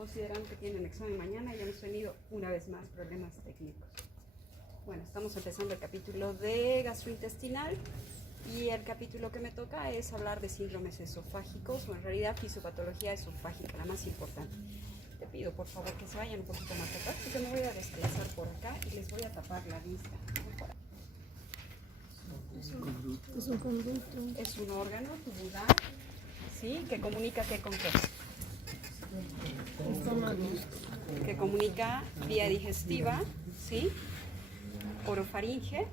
considerando que tienen examen mañana y hemos tenido una vez más problemas técnicos. Bueno, estamos empezando el capítulo de gastrointestinal y el capítulo que me toca es hablar de síndromes esofágicos o en realidad fisiopatología esofágica, la más importante. Te pido por favor que se vayan un poquito más atrás porque me voy a desplazar por acá y les voy a tapar la vista. Es un conducto. Es un órgano tubular, ¿sí? Que comunica ¿qué con qué? Que comunica vía digestiva, ¿sí? Orofaringe,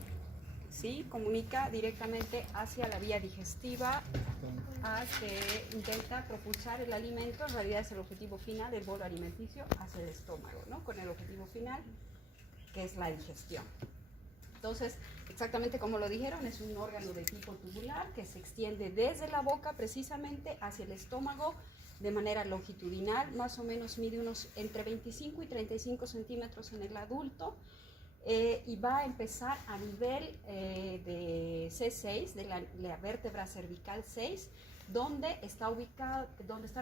¿sí? Comunica directamente hacia la vía digestiva, que intenta propulsar el alimento, en realidad es el objetivo final del bolo alimenticio hacia el estómago, ¿no? Con el objetivo final que es la digestión. Entonces, exactamente como lo dijeron, es un órgano de tipo tubular que se extiende desde la boca precisamente hacia el estómago de manera longitudinal, más o menos mide unos entre 25 y 35 centímetros en el adulto y va a empezar a nivel de C6, de la vértebra cervical 6, donde están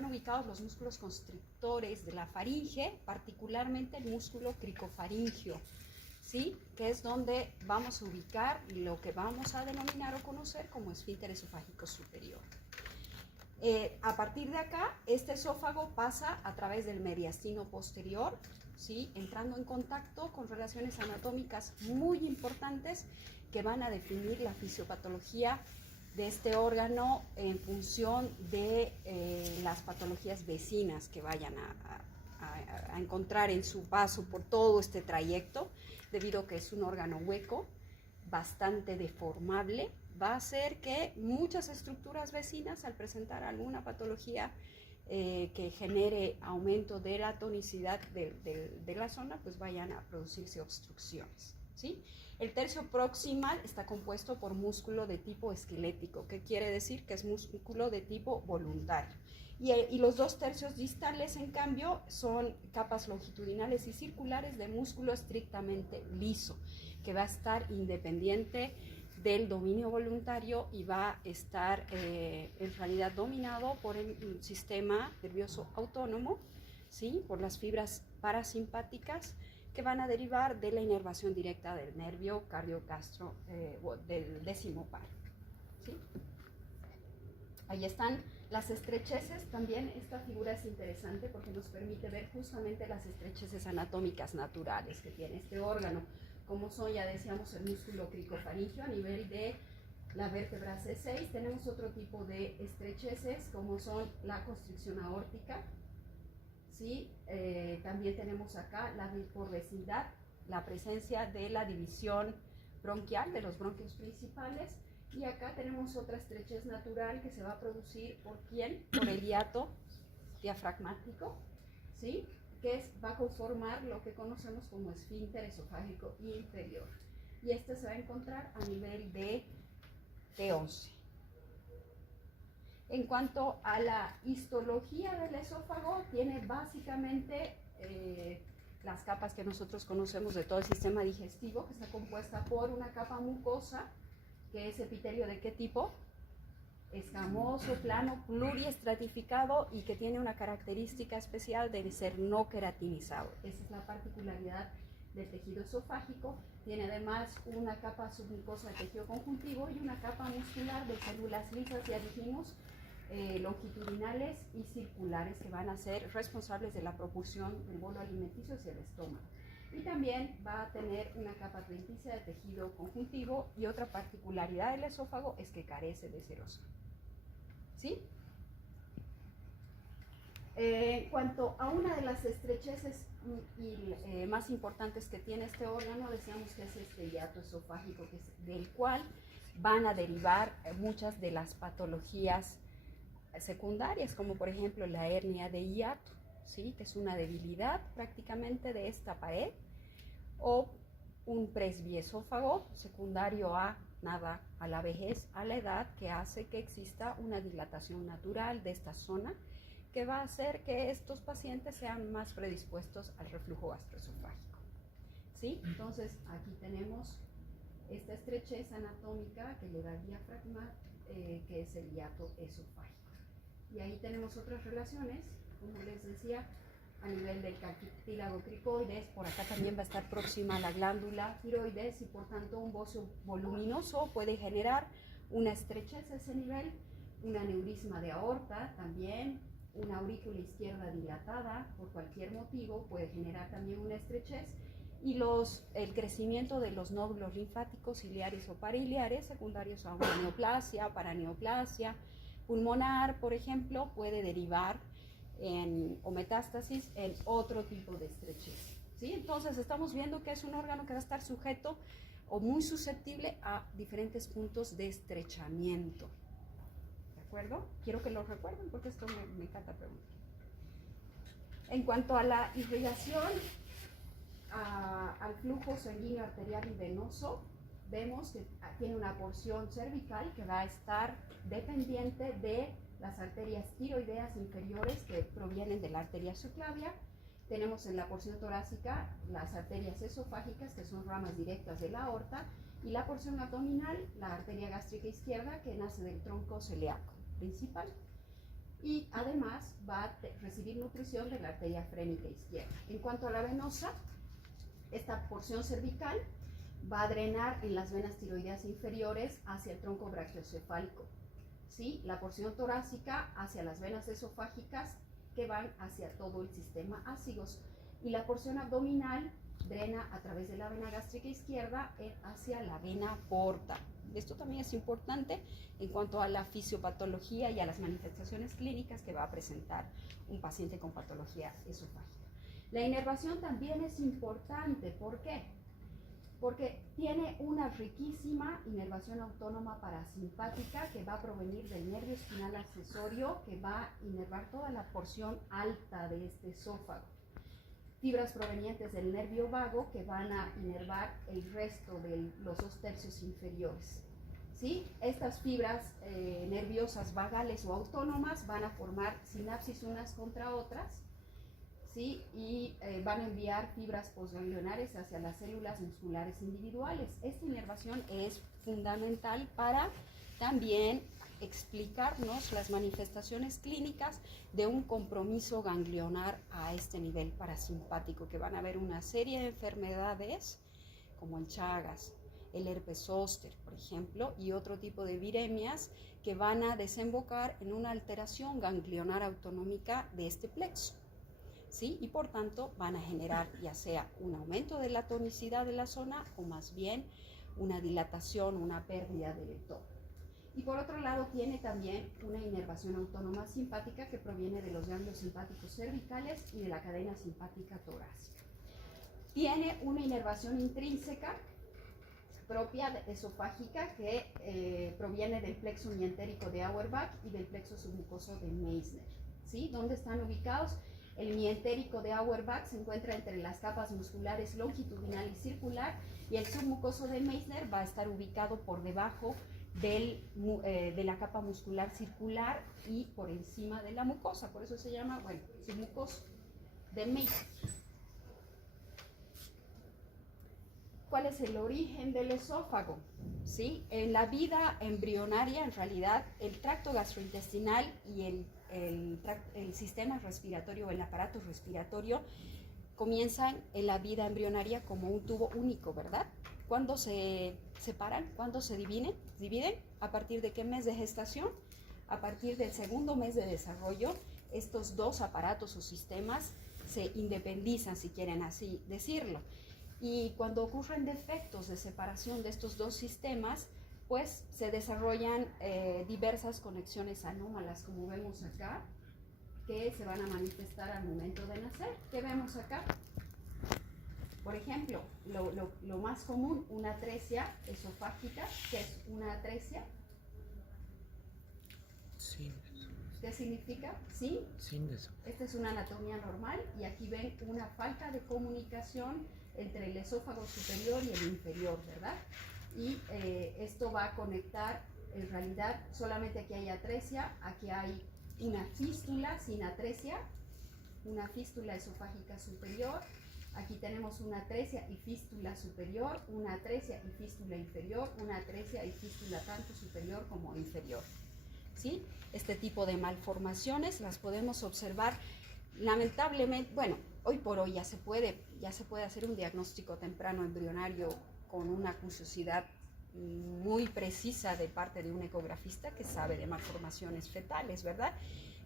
ubicados los músculos constrictores de la faringe, particularmente el músculo cricofaringio, ¿sí? Que es donde vamos a ubicar lo que vamos a denominar o conocer como esfínter esofágico superior. A partir de acá, este esófago pasa a través del mediastino posterior, ¿sí? Entrando en contacto con relaciones anatómicas muy importantes que van a definir la fisiopatología de este órgano en función de las patologías vecinas que vayan a encontrar en su paso por todo este trayecto, debido a que es un órgano hueco, bastante deformable, va a hacer que muchas estructuras vecinas, al presentar alguna patología que genere aumento de la tonicidad de la zona, pues vayan a producirse obstrucciones, ¿sí? El tercio proximal está compuesto por músculo de tipo esquelético, que quiere decir que es músculo de tipo voluntario. Y los dos tercios distales, en cambio, son capas longitudinales y circulares de músculo estrictamente liso, que va a estar independiente del dominio voluntario y va a estar en realidad dominado por el sistema nervioso autónomo, ¿sí? Por las fibras parasimpáticas que van a derivar de la inervación directa del nervio cardiogastro del décimo par, ¿sí? Ahí están las estrecheces. También esta figura es interesante porque nos permite ver justamente las estrecheces anatómicas naturales que tiene este órgano, como son, ya decíamos, el músculo cricofaringio a nivel de la vértebra C6. Tenemos otro tipo de estrecheces, como son la constricción aórtica, ¿sí? También tenemos acá por vecindad, la presencia de la división bronquial de los bronquios principales. Y acá tenemos otra estrechez natural que se va a producir ¿por quién? Por el hiato diafragmático, ¿sí? Que va a conformar lo que conocemos como esfínter esofágico inferior. Y este se va a encontrar a nivel de T11. En cuanto a la histología del esófago, tiene básicamente las capas que nosotros conocemos de todo el sistema digestivo, que está compuesta por una capa mucosa, que es epitelio de qué tipo? Escamoso, plano, pluriestratificado y que tiene una característica especial de ser no queratinizado. Esa es la particularidad del tejido esofágico. Tiene además una capa submucosa de tejido conjuntivo y una capa muscular de células lisas, ya dijimos, longitudinales y circulares, que van a ser responsables de la propulsión del bolo alimenticio hacia el estómago. Y también va a tener una capa adventicia de tejido conjuntivo, y otra particularidad del esófago es que carece de serosa, ¿sí? En cuanto a una de las estrecheces más importantes que tiene este órgano, decíamos que es este hiato esofágico, del cual van a derivar muchas de las patologías secundarias, como por ejemplo la hernia de hiato, ¿sí? Que es una debilidad prácticamente de esta pared, o un presbiesófago secundario a nada, a la vejez, a la edad, que hace que exista una dilatación natural de esta zona, que va a hacer que estos pacientes sean más predispuestos al reflujo gastroesofágico, ¿sí? Entonces aquí tenemos esta estrechez anatómica que le da el diafragma, que es el hiato esofágico. Y ahí tenemos otras relaciones, como les decía, a nivel del cartílago cricoides. Por acá también va a estar próxima a la glándula tiroides y por tanto un bocio voluminoso puede generar una estrechez a ese nivel, un aneurisma de aorta también, una aurícula izquierda dilatada por cualquier motivo puede generar también una estrechez, y el crecimiento de los nódulos linfáticos ciliares o pariliares secundarios a una neoplasia, paraneoplasia pulmonar, por ejemplo, puede derivar o metástasis en otro tipo de estrechez, ¿sí? Entonces estamos viendo que es un órgano que va a estar sujeto o muy susceptible a diferentes puntos de estrechamiento. ¿De acuerdo? Quiero que lo recuerden porque esto me encanta preguntar. En cuanto a la irrigación, al flujo sanguíneo arterial y venoso, vemos que tiene una porción cervical que va a estar dependiente de las arterias tiroideas inferiores que provienen de la arteria subclavia. Tenemos en la porción torácica las arterias esofágicas, que son ramas directas de la aorta, y la porción abdominal, la arteria gástrica izquierda, que nace del tronco celíaco principal. Y además va a recibir nutrición de la arteria frénica izquierda. En cuanto a la venosa, esta porción cervical va a drenar en las venas tiroideas inferiores hacia el tronco brachiocefálico, ¿sí? La porción torácica hacia las venas esofágicas que van hacia todo el sistema ácigos, y la porción abdominal drena a través de la vena gástrica izquierda hacia la vena porta. Esto también es importante en cuanto a la fisiopatología y a las manifestaciones clínicas que va a presentar un paciente con patología esofágica. La inervación también es importante. ¿Por qué? Porque tiene una riquísima inervación autónoma parasimpática que va a provenir del nervio espinal accesorio, que va a inervar toda la porción alta de este esófago. Fibras provenientes del nervio vago que van a inervar el resto de los 2/3 inferiores, ¿sí? Estas fibras nerviosas vagales o autónomas van a formar sinapsis unas contra otras, ¿sí? Y van a enviar fibras postganglionares hacia las células musculares individuales. Esta inervación es fundamental para también explicarnos las manifestaciones clínicas de un compromiso ganglionar a este nivel parasimpático, que van a haber una serie de enfermedades como el Chagas, el herpes zóster, por ejemplo, y otro tipo de viremias que van a desembocar en una alteración ganglionar autonómica de este plexo, ¿sí? Y por tanto van a generar ya sea un aumento de la tonicidad de la zona o más bien una dilatación, una pérdida del tono. Y por otro lado tiene también una inervación autónoma simpática que proviene de los ganglios simpáticos cervicales y de la cadena simpática torácica. Tiene una inervación intrínseca propia esofágica que proviene del plexo mientérico de Auerbach y del plexo submucoso de Meissner, ¿sí? ¿Dónde están ubicados? El mientérico de Auerbach se encuentra entre las capas musculares longitudinal y circular, y el submucoso de Meissner va a estar ubicado por debajo de la capa muscular circular y por encima de la mucosa. Por eso se llama, bueno, submucoso de Meissner. ¿Cuál es el origen del esófago? ¿Sí? En la vida embrionaria, en realidad, el tracto gastrointestinal y el sistema respiratorio, el aparato respiratorio, comienzan en la vida embrionaria como un tubo único, ¿verdad? ¿Cuándo se separan? ¿Cuándo se dividen? ¿A partir de qué mes de gestación? A partir del segundo mes de desarrollo, estos dos aparatos o sistemas se independizan, si quieren así decirlo. Y cuando ocurren defectos de separación de estos dos sistemas, pues se desarrollan diversas conexiones anómalas, como vemos acá, que se van a manifestar al momento de nacer. ¿Qué vemos acá? Por ejemplo, lo más común, una atresia esofágica, que es una atresia. Sí. ¿Qué significa? Sí. Sin eso. Esta es una anatomía normal y aquí ven una falta de comunicación entre el esófago superior y el inferior, ¿verdad? Y esto va a conectar, en realidad, solamente aquí hay atresia, aquí hay una fístula sin atresia, una fístula esofágica superior. Aquí tenemos una atresia y fístula superior, una atresia y fístula inferior, una atresia y fístula tanto superior como inferior, ¿sí? Este tipo de malformaciones las podemos observar lamentablemente, bueno, hoy por hoy ya se puede hacer un diagnóstico temprano embrionario con una acuciosidad muy precisa de parte de un ecografista que sabe de malformaciones fetales, ¿verdad?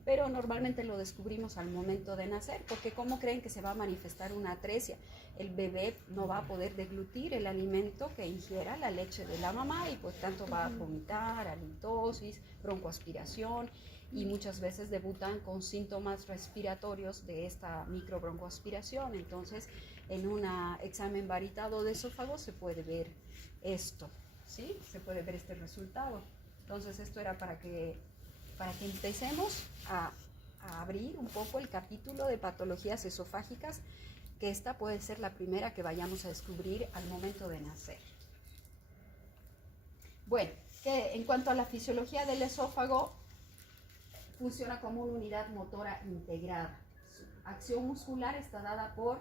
Pero normalmente lo descubrimos al momento de nacer, porque ¿cómo creen que se va a manifestar una atresia? El bebé no va a poder deglutir el alimento que ingiera la leche de la mamá y por tanto va a vomitar, halitosis, broncoaspiración, y muchas veces debutan con síntomas respiratorios de esta microbroncoaspiración. Entonces, en un examen varitado de esófago se puede ver esto, ¿sí? Se puede ver este resultado. Entonces, esto era para que empecemos a abrir un poco el capítulo de patologías esofágicas, que esta puede ser la primera que vayamos a descubrir al momento de nacer. Bueno, que en cuanto a la fisiología del esófago, funciona como una unidad motora integrada. Su acción muscular está dada por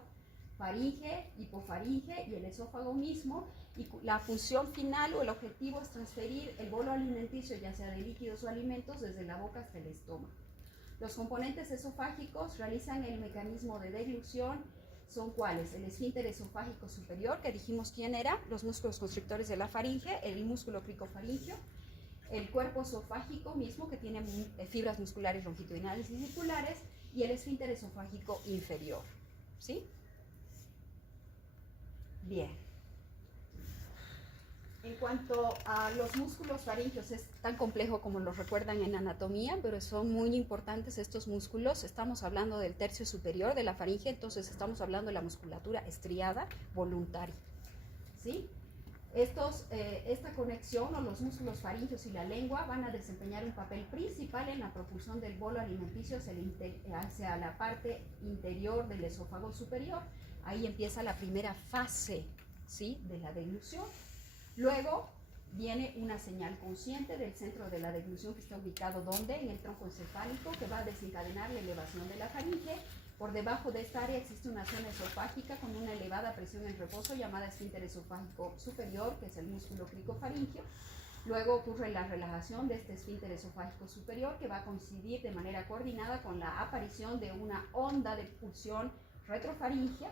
faringe, hipofaringe y el esófago mismo, y la función final o el objetivo es transferir el bolo alimenticio, ya sea de líquidos o alimentos, desde la boca hasta el estómago. Los componentes esofágicos realizan el mecanismo de deglución. ¿Son cuáles? El esfínter esofágico superior, que dijimos quién era, los músculos constrictores de la faringe, el músculo cricofaringio, el cuerpo esofágico mismo, que tiene fibras musculares longitudinales y circulares, y el esfínter esofágico inferior, ¿sí? Bien. En cuanto a los músculos faringios, es tan complejo como los recuerdan en anatomía, pero son muy importantes estos músculos. Estamos hablando del tercio superior de la faringe, entonces estamos hablando de la musculatura estriada voluntaria, ¿sí? Esta conexión, o los músculos faringios y la lengua, van a desempeñar un papel principal en la propulsión del bolo alimenticio hacia la parte interior del esófago superior. Ahí empieza la primera fase, ¿sí?, de la deglución. Luego viene una señal consciente del centro de la deglución, que está ubicado ¿dónde? En el tronco encefálico, que va a desencadenar la elevación de la faringe. Por debajo de esta área existe una zona esofágica con una elevada presión en reposo llamada esfínter esofágico superior, que es el músculo cricofaringio. Luego ocurre la relajación de este esfínter esofágico superior, que va a coincidir de manera coordinada con la aparición de una onda de pulsión retrofaringea,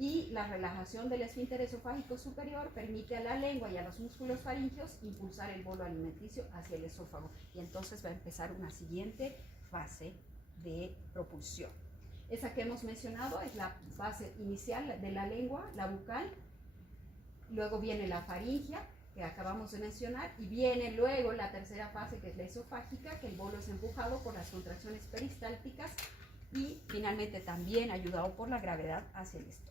y la relajación del esfínter esofágico superior permite a la lengua y a los músculos faringios impulsar el bolo alimenticio hacia el esófago, y entonces va a empezar una siguiente fase de propulsión. Esa que hemos mencionado es la fase inicial de la lengua, la bucal. Luego viene la faringea, que acabamos de mencionar, y viene luego la tercera fase, que es la esofágica, que el bolo es empujado por las contracciones peristálticas y finalmente también ayudado por la gravedad hacia el estómago.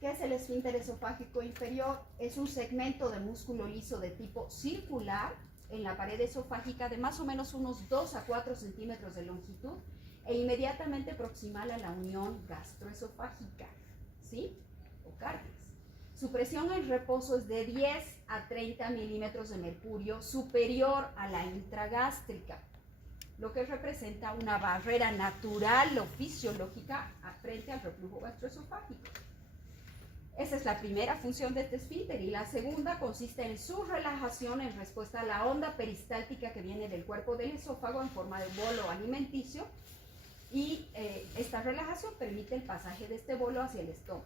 ¿Qué es el esfínter esofágico inferior? Es un segmento de músculo liso de tipo circular en la pared esofágica de más o menos unos 2 a 4 centímetros de longitud e inmediatamente proximal a la unión gastroesofágica, ¿sí?, o cardias. Su presión en reposo es de 10 a 30 milímetros de mercurio, superior a la intragástrica, lo que representa una barrera natural o fisiológica frente al reflujo gastroesofágico. Esa es la primera función de este esfínter, y la segunda consiste en su relajación en respuesta a la onda peristáltica que viene del cuerpo del esófago en forma de bolo alimenticio, y esta relajación permite el pasaje de este bolo hacia el estómago.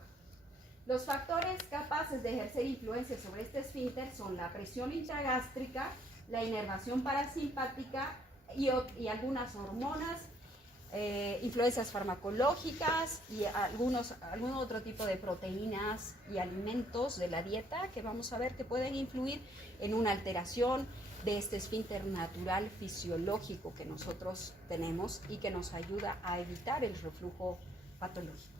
Los factores capaces de ejercer influencia sobre este esfínter son la presión intragástrica, la inervación parasimpática y algunas hormonas, influencias farmacológicas y algún otro tipo de proteínas y alimentos de la dieta, que vamos a ver que pueden influir en una alteración de este esfínter natural fisiológico que nosotros tenemos y que nos ayuda a evitar el reflujo patológico.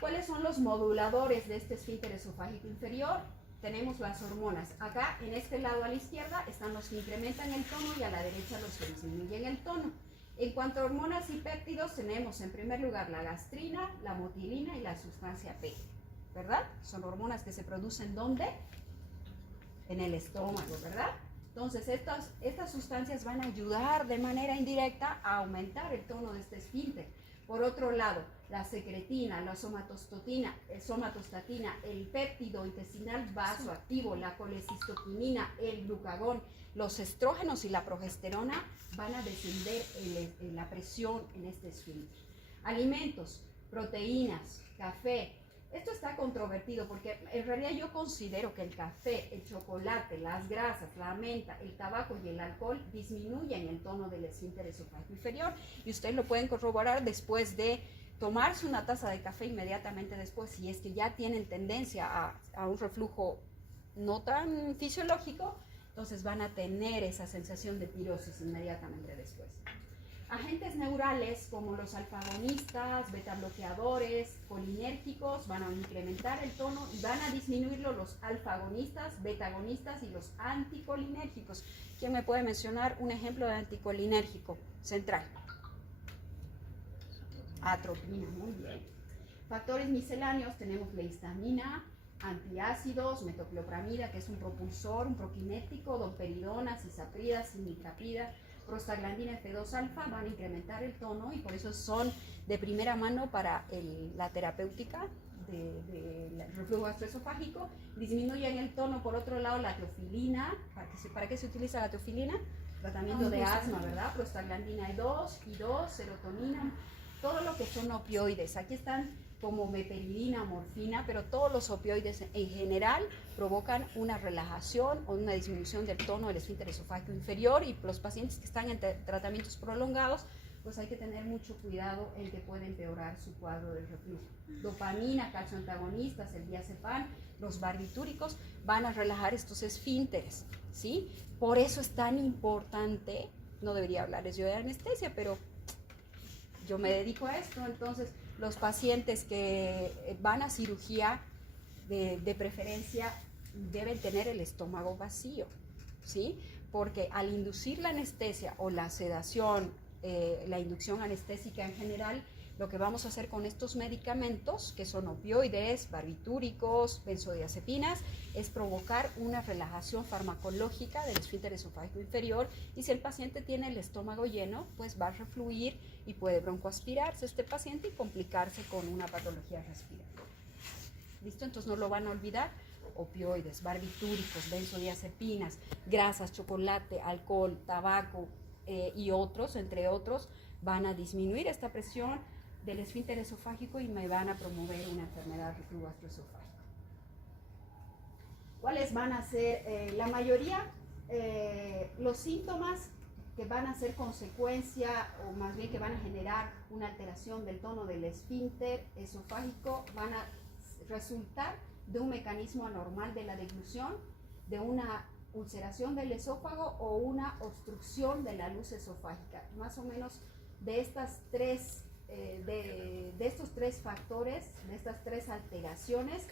¿Cuáles son los moduladores de este esfínter esofágico inferior? Tenemos las hormonas. Acá, en este lado a la izquierda, están los que incrementan el tono, y a la derecha los que disminuyen el tono. En cuanto a hormonas y péptidos, tenemos en primer lugar la gastrina, la motilina y la sustancia P, ¿verdad? Son hormonas que se producen ¿dónde? En el estómago, ¿verdad? Entonces, estas sustancias van a ayudar de manera indirecta a aumentar el tono de este esfínter. Por otro lado, la secretina, la somatostatina, el péptido intestinal vasoactivo, la colecistoquinina, el glucagón, los estrógenos y la progesterona van a descender la presión en este esfínter. Alimentos, proteínas, café. Esto está controvertido porque en realidad yo considero que el café, el chocolate, las grasas, la menta, el tabaco y el alcohol disminuyen el tono del esfínter esofágico inferior, y ustedes lo pueden corroborar después de tomarse una taza de café inmediatamente después, si es que ya tienen tendencia a un reflujo no tan fisiológico, entonces van a tener esa sensación de pirosis inmediatamente después. Agentes neurales como los alfagonistas, betabloqueadores, colinérgicos van a incrementar el tono y van a disminuirlo los alfagonistas, betagonistas y los anticolinérgicos. ¿Quién me puede mencionar un ejemplo de anticolinérgico central? Atropina, muy bien. Factores misceláneos, tenemos la histamina, antiácidos, metoclopramida, que es un propulsor, un proquinético, domperidona, cisaprida, cimetapida, prostaglandina F2-alfa, van a incrementar el tono y por eso son de primera mano para la terapéutica del reflujo gastroesofágico. Disminuyen el tono. Por otro lado, la teofilina. ¿Para qué se utiliza la teofilina? Tratamiento de asma, ¿verdad? Prostaglandina E2, serotonina, todo lo que son opioides. Aquí están como meperidina, morfina, pero todos los opioides en general provocan una relajación o una disminución del tono del esfínter esofágico inferior, y los pacientes que están en tratamientos prolongados, pues hay que tener mucho cuidado en que puede empeorar su cuadro de reflujo. Dopamina, calcio antagonistas, el diazepam, los barbitúricos van a relajar estos esfínteres, ¿sí? Por eso es tan importante, no debería hablarles yo de anestesia, pero yo me dedico a esto, entonces los pacientes que van a cirugía de preferencia deben tener el estómago vacío, ¿sí? Porque al inducir la anestesia o la sedación, la inducción anestésica en general, lo que vamos a hacer con estos medicamentos, que son opioides, barbitúricos, benzodiazepinas, es provocar una relajación farmacológica del esfínter esofágico inferior, y si el paciente tiene el estómago lleno, pues va a refluir y puede broncoaspirarse este paciente y complicarse con una patología respiratoria. ¿Listo? Entonces no lo van a olvidar. Opioides, barbitúricos, benzodiazepinas, grasas, chocolate, alcohol, tabaco y otros, entre otros, van a disminuir esta presión del esfínter esofágico y me van a promover una enfermedad de reflujo gastroesofágico. ¿Cuáles van a ser? La mayoría, los síntomas que van a ser consecuencia, o más bien que van a generar una alteración del tono del esfínter esofágico, van a resultar de un mecanismo anormal de la deglución, de una ulceración del esófago o una obstrucción de la luz esofágica. Más o menos de estas tres de estos tres factores, de estas tres alteraciones,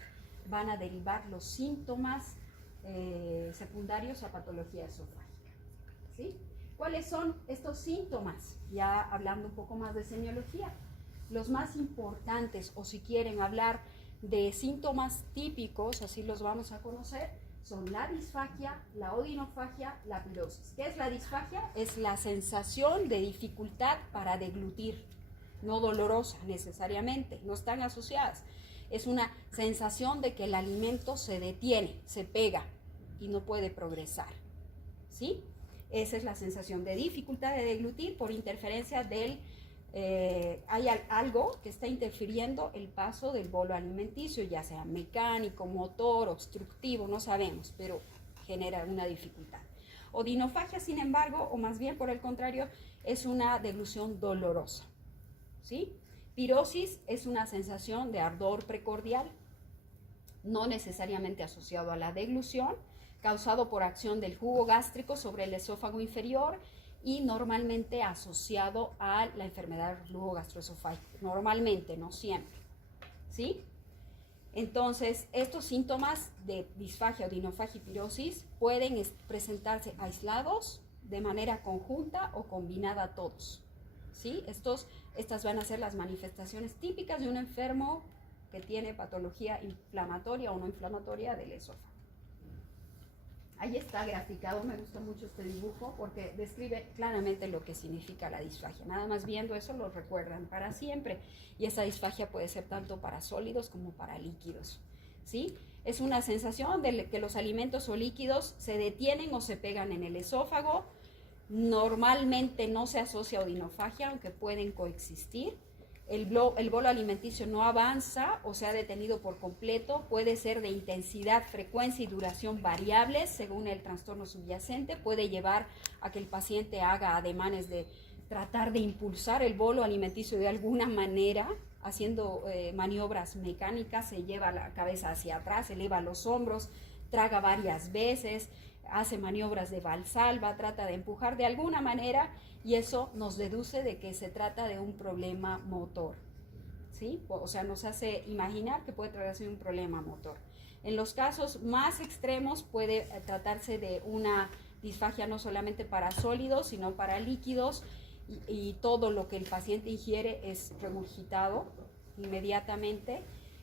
van a derivar los síntomas secundarios a patología esofágica, ¿sí? ¿Cuáles son estos síntomas? Ya hablando un poco más de semiología, los más importantes, o si quieren hablar de síntomas típicos, así los vamos a conocer, son la disfagia, la odinofagia, la pirosis. ¿Qué es la disfagia? Es la sensación de dificultad para deglutir, no dolorosa necesariamente, no están asociadas. Es una sensación de que el alimento se detiene, se pega y no puede progresar, ¿sí? Esa es la sensación de dificultad de deglutir por interferencia del... hay algo que está interfiriendo el paso del bolo alimenticio, ya sea mecánico, motor, obstructivo, no sabemos, pero genera una dificultad. Odinofagia, sin embargo, o más bien por el contrario, es una deglución dolorosa, ¿sí? Pirosis es una sensación de ardor precordial, no necesariamente asociado a la deglución, causado por acción del jugo gástrico sobre el esófago inferior y normalmente asociado a la enfermedad del reflujo gastroesofágico, normalmente, no siempre, ¿sí? Entonces, estos síntomas de disfagia, odinofagia y pirosis pueden presentarse aislados, de manera conjunta o combinada todos, ¿sí? Estas van a ser las manifestaciones típicas de un enfermo que tiene patología inflamatoria o no inflamatoria del esófago. Ahí está graficado, me gusta mucho este dibujo porque describe claramente lo que significa la disfagia. Nada más viendo eso lo recuerdan para siempre. Y esa disfagia puede ser tanto para sólidos como para líquidos, ¿sí? Es una sensación de que los alimentos o líquidos se detienen o se pegan en el esófago. Normalmente no se asocia a odinofagia, aunque pueden coexistir. El bolo alimenticio no avanza o se ha detenido por completo, puede ser de intensidad, frecuencia y duración variables según el trastorno subyacente, puede llevar a que el paciente haga ademanes de tratar de impulsar el bolo alimenticio de alguna manera, haciendo maniobras mecánicas, se lleva la cabeza hacia atrás, eleva los hombros, traga varias veces, hace maniobras de valsalva, trata de empujar de alguna manera y eso nos deduce de que se trata de un problema motor, ¿sí? O sea, nos hace imaginar que puede tratarse de un problema motor. En los casos más extremos puede tratarse de una disfagia no solamente para sólidos, sino para líquidos y todo lo que el paciente ingiere es regurgitado inmediatamente.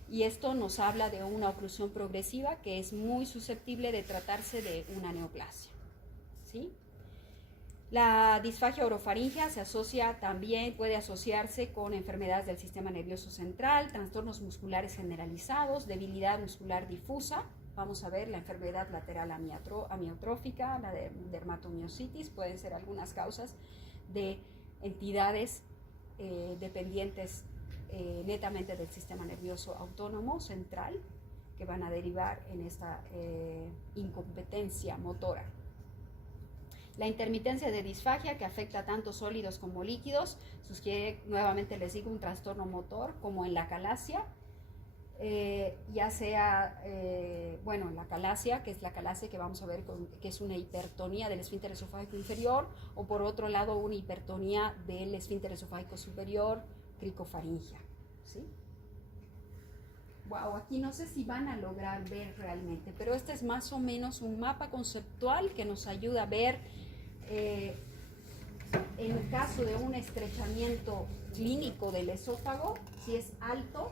Y esto nos habla de una oclusión progresiva que es muy susceptible de tratarse de una neoplasia, ¿sí? La disfagia orofaríngea se asocia también, puede asociarse con enfermedades del sistema nervioso central, trastornos musculares generalizados, debilidad muscular difusa. Vamos a ver la enfermedad lateral amiotrófica, la de dermatomiositis, pueden ser algunas causas de entidades dependientes netamente del sistema nervioso autónomo central que van a derivar en esta incompetencia motora. La intermitencia de disfagia, que afecta tanto sólidos como líquidos, sugiere, nuevamente les digo, un trastorno motor como en la calasia, ya sea, la calasia, que es la calasia que vamos a ver que es una hipertonía del esfínter esofágico inferior, o por otro lado una hipertonía del esfínter esofágico superior, cricofaringea, ¿sí? Wow, aquí no sé si van a lograr ver realmente, pero este es más o menos un mapa conceptual que nos ayuda a ver en el caso de un estrechamiento clínico del esófago, si es alto,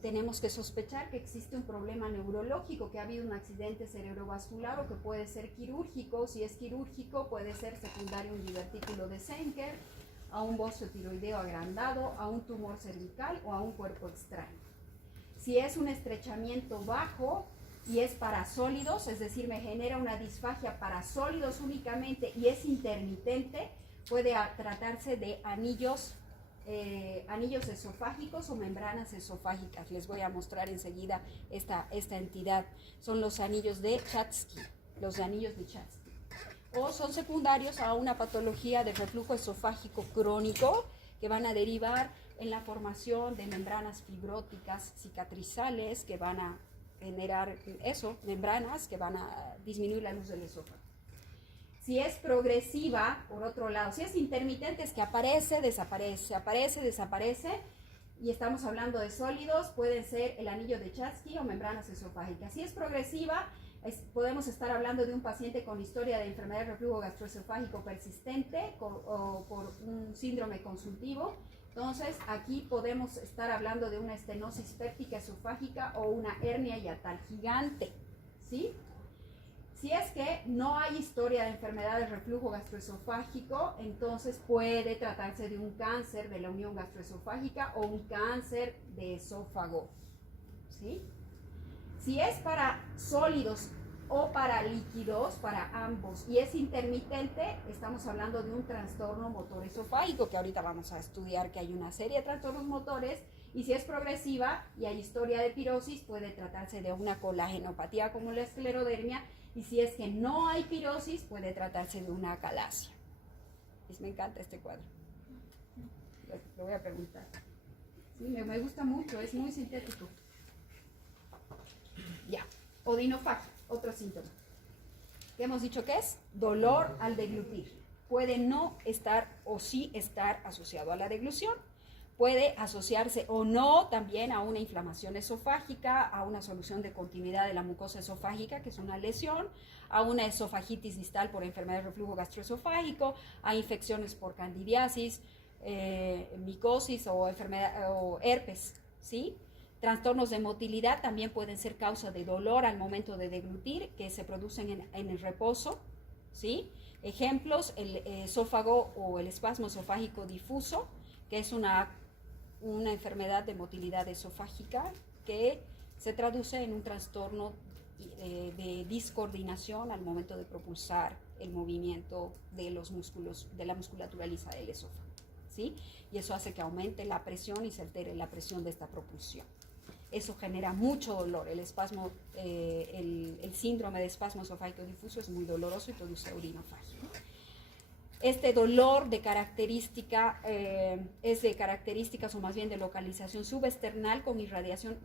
tenemos que sospechar que existe un problema neurológico, que ha habido un accidente cerebrovascular o que puede ser quirúrgico. Si es quirúrgico, puede ser secundario a un divertículo de Senker, a un bocio tiroideo agrandado, a un tumor cervical o a un cuerpo extraño. Si es un estrechamiento bajo y es para sólidos, es decir, me genera una disfagia para sólidos únicamente y es intermitente, puede tratarse de anillos esofágicos o membranas esofágicas. Les voy a mostrar enseguida esta entidad. Son los anillos de Chatsky, O son secundarios a una patología de reflujo esofágico crónico que van a derivar en la formación de membranas fibróticas cicatrizales que van a generar membranas que van a disminuir la luz del esófago. Si es progresiva, por otro lado, si es intermitente es que aparece, desaparece, y estamos hablando de sólidos, pueden ser el anillo de Chatsky o membranas esofágicas. Si es progresiva, podemos estar hablando de un paciente con historia de enfermedad de reflujo gastroesofágico persistente o por un síndrome consultivo. Entonces, aquí podemos estar hablando de una estenosis péptica esofágica o una hernia hiatal gigante, ¿sí? Si es que no hay historia de enfermedad de reflujo gastroesofágico, entonces puede tratarse de un cáncer de la unión gastroesofágica o un cáncer de esófago, ¿sí? Si es para sólidos o para líquidos, para ambos, y es intermitente, estamos hablando de un trastorno motor esofágico, que ahorita vamos a estudiar que hay una serie de trastornos motores, y si es progresiva y hay historia de pirosis, puede tratarse de una colagenopatía como la esclerodermia, y si es que no hay pirosis, puede tratarse de una acalasia. Me encanta este cuadro. Lo voy a preguntar. Sí, me gusta mucho, es muy sintético. Ya, odinofagia, otro síntoma. ¿Qué hemos dicho que es? Dolor al deglutir. Puede no estar o sí estar asociado a la deglución. Puede asociarse o no también a una inflamación esofágica, a una solución de continuidad de la mucosa esofágica, que es una lesión, a una esofagitis distal por enfermedad de reflujo gastroesofágico, a infecciones por candidiasis, micosis o herpes, ¿sí? Trastornos de motilidad también pueden ser causa de dolor al momento de deglutir, que se producen en el reposo, ¿sí? Ejemplos, el esófago o el espasmo esofágico difuso, que es una enfermedad de motilidad esofágica que se traduce en un trastorno de discoordinación al momento de propulsar el movimiento de los músculos, de la musculatura lisa del esófago, ¿sí? Y eso hace que aumente la presión y se altere la presión de esta propulsión. Eso genera mucho dolor. El espasmo, el síndrome de espasmo esofágico difuso es muy doloroso y produce orinofagia. Este dolor de característica es de características o más bien de localización subesternal con irradiación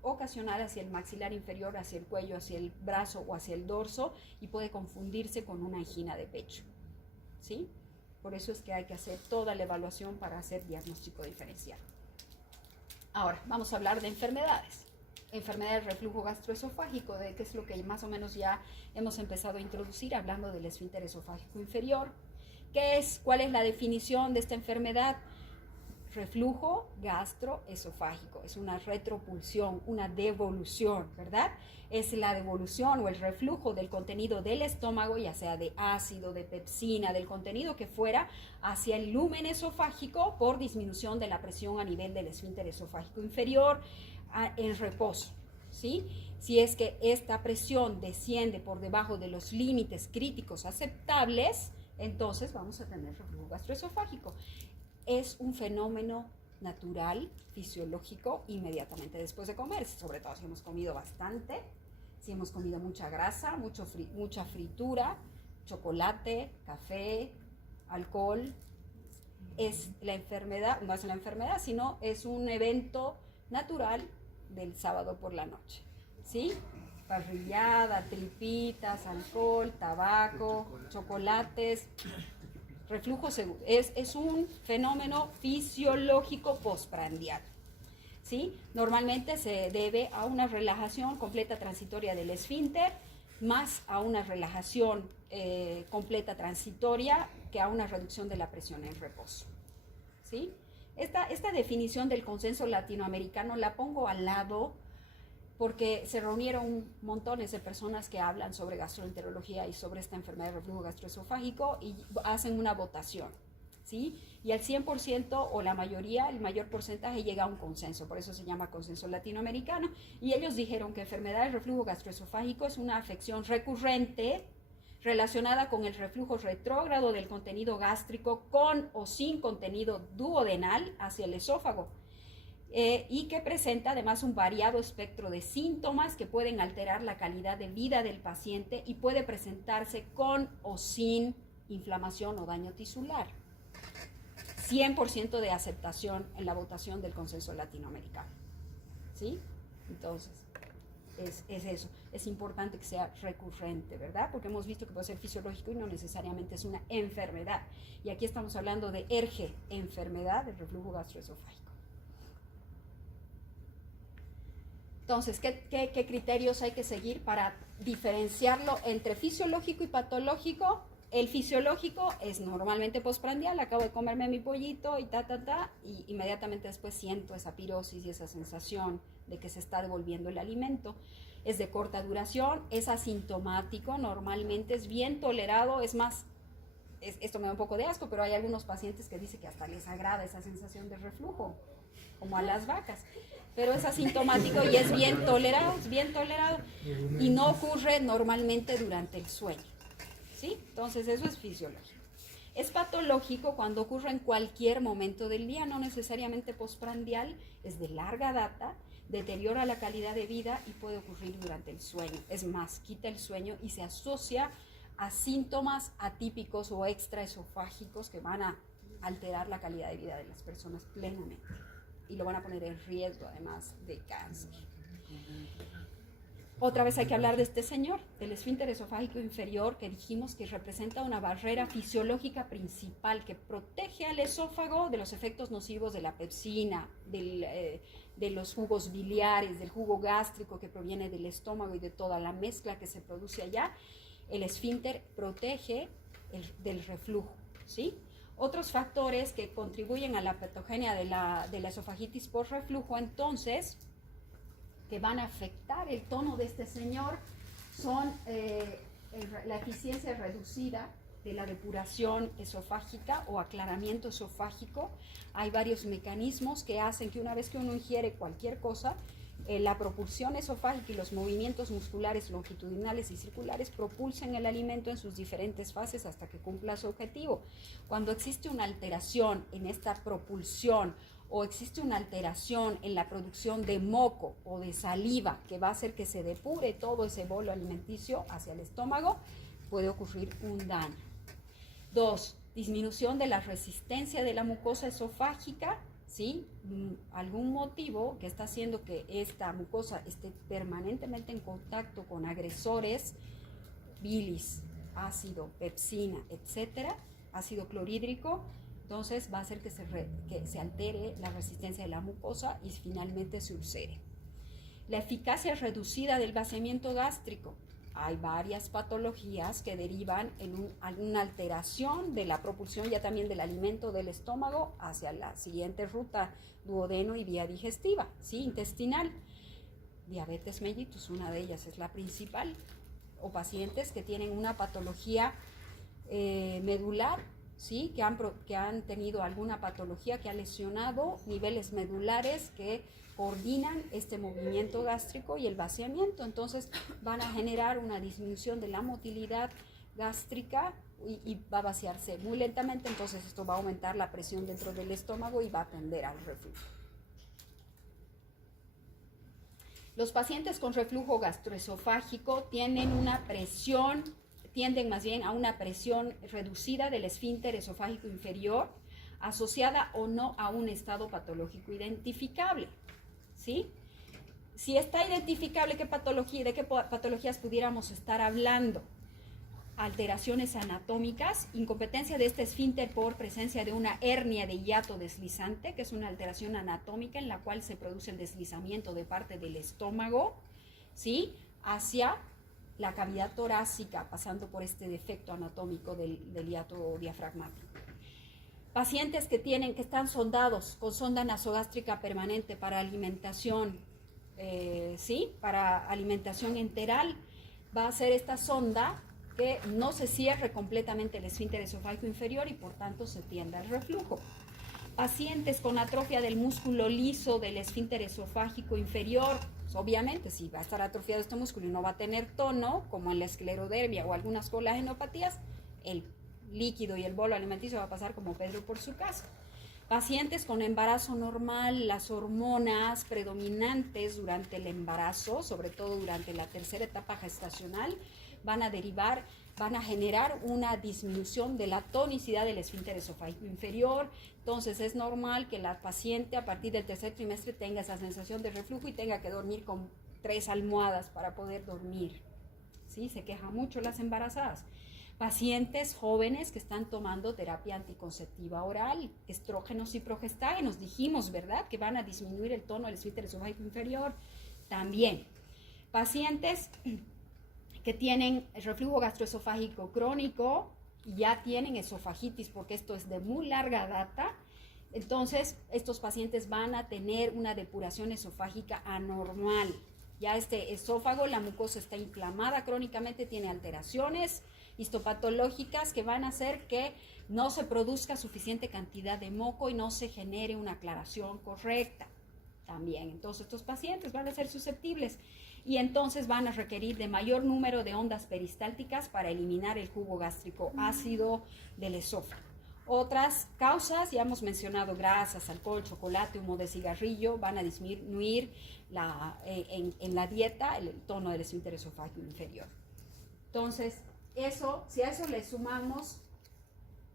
ocasional hacia el maxilar inferior, hacia el cuello, hacia el brazo o hacia el dorso y puede confundirse con una angina de pecho, ¿sí? Por eso es que hay que hacer toda la evaluación para hacer diagnóstico diferencial. Ahora, vamos a hablar de enfermedades. Enfermedad del reflujo gastroesofágico, de que es lo que más o menos ya hemos empezado a introducir hablando del esfínter esofágico inferior. ¿Cuál es la definición de esta enfermedad? Reflujo gastroesofágico, es una retropulsión, una devolución, ¿verdad? Es la devolución o el reflujo del contenido del estómago, ya sea de ácido, de pepsina, del contenido que fuera, hacia el lumen esofágico por disminución de la presión a nivel del esfínter esofágico inferior en reposo, ¿sí? Si es que esta presión desciende por debajo de los límites críticos aceptables, entonces vamos a tener reflujo gastroesofágico. Es un fenómeno natural, fisiológico, inmediatamente después de comer, sobre todo si hemos comido bastante, si hemos comido mucha grasa, mucha fritura, chocolate, café, alcohol. Es la enfermedad, no es la enfermedad, sino es un evento natural del sábado por la noche, ¿sí? Parrillada, tripitas, alcohol, tabaco, chocolates. Reflujo seguro. Es un fenómeno fisiológico postprandial, ¿sí? Normalmente se debe a una relajación completa transitoria del esfínter, más a una relajación completa transitoria que a una reducción de la presión en reposo, ¿sí? Esta definición del consenso latinoamericano la pongo al lado porque se reunieron montones de personas que hablan sobre gastroenterología y sobre esta enfermedad de reflujo gastroesofágico y hacen una votación, ¿sí? Y al 100% o la mayoría, el mayor porcentaje llega a un consenso, por eso se llama consenso latinoamericano, y ellos dijeron que enfermedad de reflujo gastroesofágico es una afección recurrente relacionada con el reflujo retrógrado del contenido gástrico con o sin contenido duodenal hacia el esófago. Y que presenta además un variado espectro de síntomas que pueden alterar la calidad de vida del paciente y puede presentarse con o sin inflamación o daño tisular. 100% de aceptación en la votación del consenso latinoamericano, ¿sí? Entonces, es eso. Es importante que sea recurrente, ¿verdad? Porque hemos visto que puede ser fisiológico y no necesariamente es una enfermedad. Y aquí estamos hablando de ERGE, enfermedad del reflujo gastroesofágico. Entonces, ¿qué criterios hay que seguir para diferenciarlo entre fisiológico y patológico? El fisiológico es normalmente postprandial, acabo de comerme mi pollito y y inmediatamente después siento esa pirosis y esa sensación de que se está devolviendo el alimento. Es de corta duración, es asintomático, normalmente es bien tolerado, es más, esto me da un poco de asco, pero hay algunos pacientes que dicen que hasta les agrada esa sensación de reflujo, como a las vacas. Pero es asintomático y es bien tolerado y no ocurre normalmente durante el sueño, ¿sí? Entonces eso es fisiológico. Es patológico cuando ocurre en cualquier momento del día, no necesariamente postprandial, es de larga data, deteriora la calidad de vida y puede ocurrir durante el sueño. Es más, quita el sueño y se asocia a síntomas atípicos o extraesofágicos que van a alterar la calidad de vida de las personas plenamente. Y lo van a poner en riesgo, además, de cáncer. Otra vez hay que hablar de este señor, del esfínter esofágico inferior, que dijimos que representa una barrera fisiológica principal que protege al esófago de los efectos nocivos de la pepsina, de los jugos biliares, del jugo gástrico que proviene del estómago y de toda la mezcla que se produce allá. El esfínter protege del reflujo, ¿sí? Otros factores que contribuyen a la patogenia de la esofagitis por reflujo, entonces, que van a afectar el tono de este señor son la eficiencia reducida de la depuración esofágica o aclaramiento esofágico. Hay varios mecanismos que hacen que una vez que uno ingiere cualquier cosa, la propulsión esofágica y los movimientos musculares longitudinales y circulares propulsen el alimento en sus diferentes fases hasta que cumpla su objetivo. Cuando existe una alteración en esta propulsión o existe una alteración en la producción de moco o de saliva que va a hacer que se depure todo ese bolo alimenticio hacia el estómago, puede ocurrir un daño. 2. Disminución de la resistencia de la mucosa esofágica, ¿sí? Algún motivo que está haciendo que esta mucosa esté permanentemente en contacto con agresores, bilis, ácido, pepsina, etcétera, ácido clorhídrico, entonces va a hacer que se altere la resistencia de la mucosa y finalmente se ulcere. La eficacia reducida del vaciamiento gástrico. Hay varias patologías que derivan en una alteración de la propulsión ya también del alimento del estómago hacia la siguiente ruta, duodeno y vía digestiva, ¿sí? Intestinal. Diabetes mellitus, una de ellas es la principal, o pacientes que tienen una patología medular, ¿sí? que han tenido alguna patología que ha lesionado niveles medulares que coordinan este movimiento gástrico y el vaciamiento. Entonces van a generar una disminución de la motilidad gástrica y va a vaciarse muy lentamente. Entonces esto va a aumentar la presión dentro del estómago y va a tender al reflujo. Los pacientes con reflujo gastroesofágico tienden más bien a una presión reducida del esfínter esofágico inferior, asociada o no a un estado patológico identificable, ¿sí? Si está identificable, ¿de qué patologías pudiéramos estar hablando? Alteraciones anatómicas, incompetencia de este esfínter por presencia de una hernia de hiato deslizante, que es una alteración anatómica en la cual se produce el deslizamiento de parte del estómago, ¿sí? Hacia la cavidad torácica, pasando por este defecto anatómico del hiato diafragmático. Pacientes que están sondados con sonda nasogástrica permanente para alimentación, ¿sí? Para alimentación enteral, va a ser esta sonda que no se cierre completamente el esfínter esofágico inferior y por tanto se tienda al reflujo. Pacientes con atrofia del músculo liso del esfínter esofágico inferior, obviamente si va a estar atrofiado este músculo y no va a tener tono, como en la esclerodermia o algunas colagenopatías, el líquido y el bolo alimenticio va a pasar como Pedro por su casa. Pacientes con embarazo normal, las hormonas predominantes durante el embarazo, sobre todo durante la tercera etapa gestacional, van a generar una disminución de la tonicidad del esfínter esofágico inferior. Entonces es normal que la paciente a partir del tercer trimestre tenga esa sensación de reflujo y tenga que dormir con 3 almohadas para poder dormir, ¿sí? Se quejan mucho las embarazadas. Pacientes jóvenes que están tomando terapia anticonceptiva oral, estrógenos y progestágenos, dijimos, ¿verdad?, que van a disminuir el tono del esfínter esofágico inferior. También pacientes que tienen reflujo gastroesofágico crónico y ya tienen esofagitis, porque esto es de muy larga data, entonces estos pacientes van a tener una depuración esofágica anormal. Ya este esófago, la mucosa está inflamada crónicamente, tiene alteraciones histopatológicas que van a hacer que no se produzca suficiente cantidad de moco y no se genere una aclaración correcta también. Entonces estos pacientes van a ser susceptibles y entonces van a requerir de mayor número de ondas peristálticas para eliminar el jugo gástrico ácido del esófago. Otras causas, ya hemos mencionado grasas, alcohol, chocolate, humo de cigarrillo, van a disminuir en la dieta el tono del esfínter esofágico inferior. Entonces, si a eso le sumamos,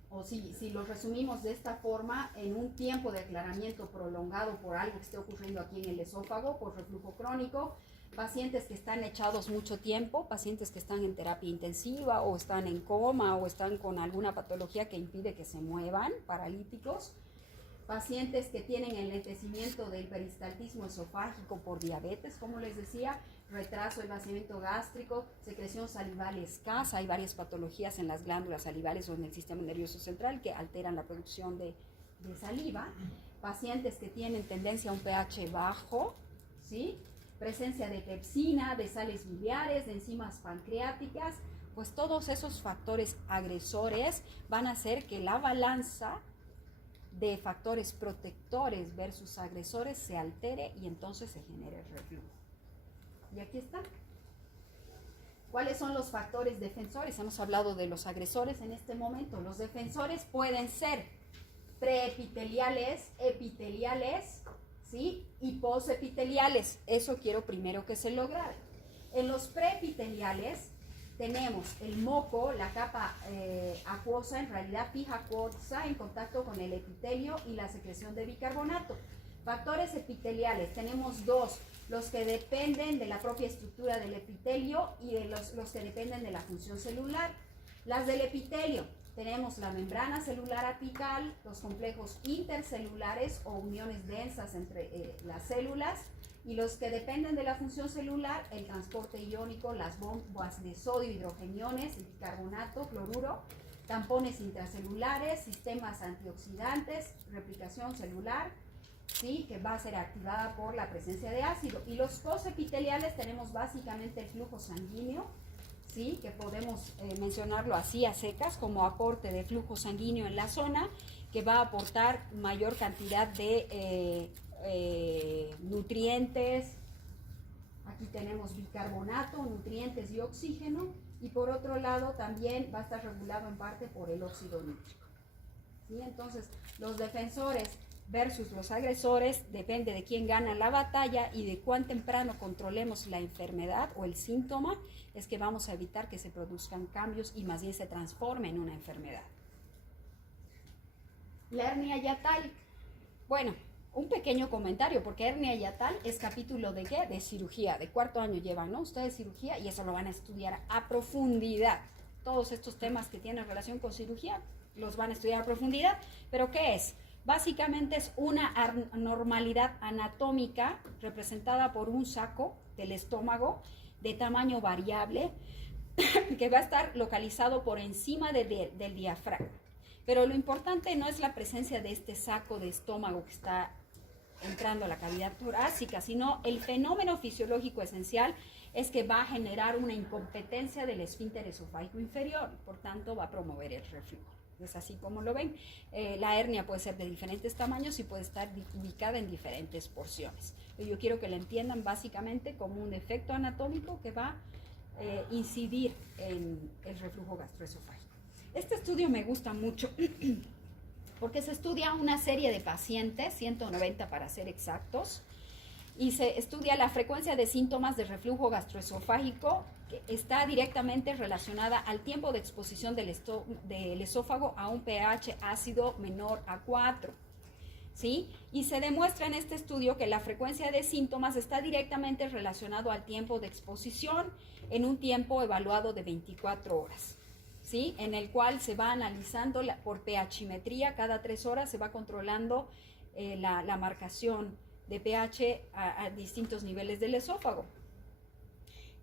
o si lo resumimos de esta forma, en un tiempo de aclaramiento prolongado por algo que esté ocurriendo aquí en el esófago, por reflujo crónico, pacientes que están echados mucho tiempo, pacientes que están en terapia intensiva o están en coma o están con alguna patología que impide que se muevan, paralíticos, pacientes que tienen enlentecimiento del peristaltismo esofágico por diabetes, como les decía, retraso del vaciamiento gástrico, secreción salival escasa, hay varias patologías en las glándulas salivales o en el sistema nervioso central que alteran la producción de saliva, pacientes que tienen tendencia a un pH bajo, ¿sí? presencia de pepsina, de sales biliares, de enzimas pancreáticas, pues todos esos factores agresores van a hacer que la balanza de factores protectores versus agresores se altere y entonces se genere el reflujo. Y aquí está. ¿Cuáles son los factores defensores? Hemos hablado de los agresores en este momento. Los defensores pueden ser preepiteliales, epiteliales, ¿sí? Y posepiteliales. Eso quiero primero que se logre. En los preepiteliales tenemos el moco, la capa acuosa, en realidad fija acuosa en contacto con el epitelio y la secreción de bicarbonato. Factores epiteliales, tenemos dos, los que dependen de la propia estructura del epitelio y de los que dependen de la función celular. Las del epitelio, tenemos la membrana celular apical, los complejos intercelulares o uniones densas entre las células, y los que dependen de la función celular, el transporte iónico, las bombas de sodio, hidrogeniones, bicarbonato, cloruro, tampones intracelulares, sistemas antioxidantes, replicación celular, ¿sí? Que va a ser activada por la presencia de ácido. Y los posepiteliales tenemos básicamente el flujo sanguíneo, ¿sí? Que podemos mencionarlo así a secas como aporte de flujo sanguíneo en la zona, que va a aportar mayor cantidad de nutrientes. Aquí tenemos bicarbonato, nutrientes y oxígeno, y por otro lado también va a estar regulado en parte por el óxido nítrico, ¿sí? Entonces los defensores versus los agresores depende de quién gana la batalla y de cuán temprano controlemos la enfermedad o el síntoma, es que vamos a evitar que se produzcan cambios y más bien se transforme en una enfermedad. La hernia yatal. Bueno, un pequeño comentario, porque hernia yatal es capítulo de ¿qué? De cirugía, de cuarto año llevan, ¿no? Ustedes cirugía y eso lo van a estudiar a profundidad. Todos estos temas que tienen relación con cirugía los van a estudiar a profundidad, pero ¿qué es? Básicamente es una anormalidad anatómica representada por un saco del estómago de tamaño variable que va a estar localizado por encima del diafragma. Pero lo importante no es la presencia de este saco de estómago que está entrando a la cavidad torácica, sino el fenómeno fisiológico esencial es que va a generar una incompetencia del esfínter esofágico inferior, por tanto va a promover el reflujo. Es así como lo ven. La hernia puede ser de diferentes tamaños y puede estar ubicada en diferentes porciones. Yo quiero que la entiendan básicamente como un defecto anatómico que va a incidir en el reflujo gastroesofágico. Este estudio me gusta mucho porque se estudia una serie de pacientes, 190 para ser exactos, y se estudia la frecuencia de síntomas de reflujo gastroesofágico que está directamente relacionada al tiempo de exposición del esófago a un pH ácido menor a 4. ¿Sí? Y se demuestra en este estudio que la frecuencia de síntomas está directamente relacionado al tiempo de exposición en un tiempo evaluado de 24 horas. ¿Sí? En el cual se va analizando por pHimetría, cada 3 horas se va controlando la marcación de pH a distintos niveles del esófago.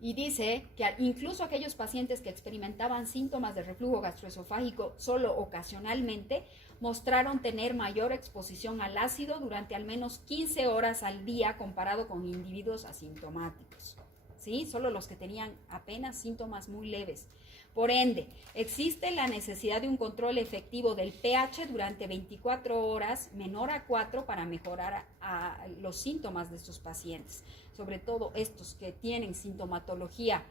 Y dice que incluso aquellos pacientes que experimentaban síntomas de reflujo gastroesofágico solo ocasionalmente mostraron tener mayor exposición al ácido durante al menos 15 horas al día comparado con individuos asintomáticos. ¿Sí? Solo los que tenían apenas síntomas muy leves. Por ende, existe la necesidad de un control efectivo del pH durante 24 horas menor a 4 para mejorar los síntomas de estos pacientes, sobre todo estos que tienen sintomatología.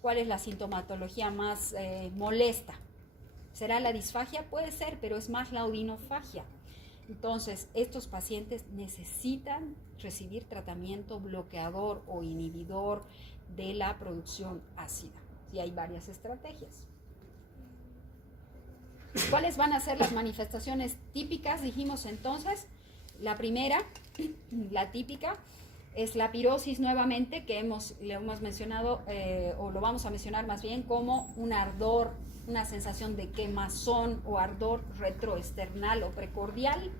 ¿Cuál es la sintomatología más molesta? ¿Será la disfagia? Puede ser, pero es más la odinofagia. Entonces, estos pacientes necesitan recibir tratamiento bloqueador o inhibidor de la producción ácida. Y hay varias estrategias. ¿Cuáles van a ser las manifestaciones típicas? Dijimos entonces, la primera, la típica, es la pirosis nuevamente, que le hemos mencionado, o lo vamos a mencionar más bien como un ardor, una sensación de quemazón o ardor retroesternal o precordial,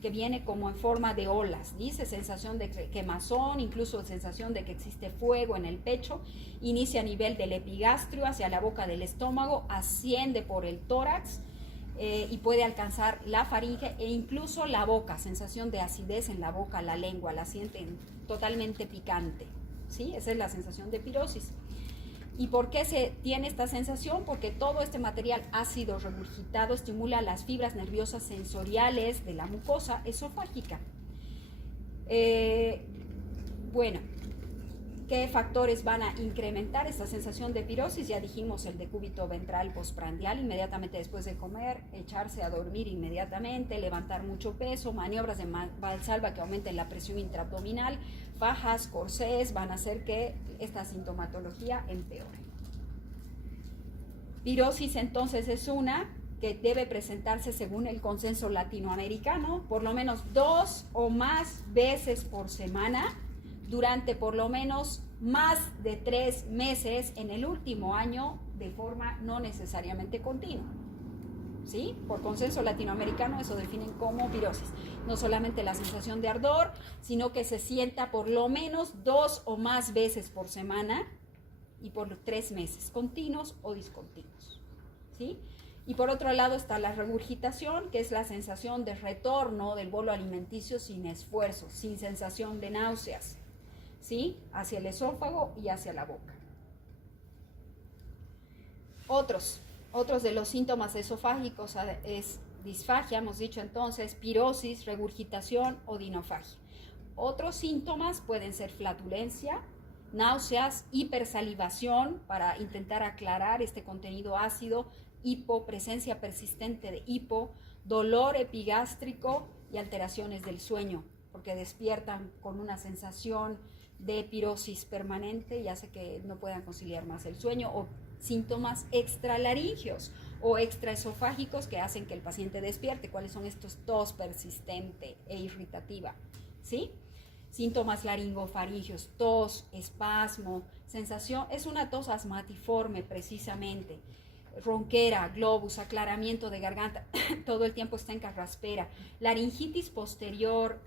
que viene como en forma de olas, dice sensación de quemazón, incluso sensación de que existe fuego en el pecho, inicia a nivel del epigastrio hacia la boca del estómago, asciende por el tórax y puede alcanzar la faringe e incluso la boca, sensación de acidez en la boca, la lengua, la sienten totalmente picante, ¿sí? Esa es la sensación de pirosis. ¿Y por qué se tiene esta sensación? Porque todo este material ácido regurgitado estimula las fibras nerviosas sensoriales de la mucosa esofágica. Bueno, ¿qué factores van a incrementar esta sensación de pirosis? Ya dijimos el decúbito ventral postprandial, inmediatamente después de comer, echarse a dormir inmediatamente, levantar mucho peso, maniobras de Valsalva que aumenten la presión intraabdominal, fajas, corsés, van a hacer que esta sintomatología empeore. Pirosis entonces es una que debe presentarse según el consenso latinoamericano por lo menos 2 o más veces por semana durante por lo menos más de 3 meses en el último año de forma no necesariamente continua. ¿Sí? Por consenso latinoamericano eso definen como pirosis. No solamente la sensación de ardor, sino que se sienta por lo menos 2 o más veces por semana y por 3 meses, continuos o discontinuos. ¿Sí? Y por otro lado está la regurgitación, que es la sensación de retorno del bolo alimenticio sin esfuerzo, sin sensación de náuseas, ¿sí? Hacia el esófago y hacia la boca. Otros de los síntomas esofágicos es disfagia, hemos dicho entonces, pirosis, regurgitación o dinofagia. Otros síntomas pueden ser flatulencia, náuseas, hipersalivación para intentar aclarar este contenido ácido, presencia persistente de hipo, dolor epigástrico y alteraciones del sueño, porque despiertan con una sensación de pirosis permanente y hace que no puedan conciliar más el sueño, o síntomas extralaringeos o extraesofágicos que hacen que el paciente despierte. ¿Cuáles son estos? Tos persistente e irritativa, ¿sí? Síntomas laringofaringeos, tos, espasmo, sensación, es una tos asmatiforme precisamente, ronquera, globus, aclaramiento de garganta, todo el tiempo está en carraspera, laringitis posterior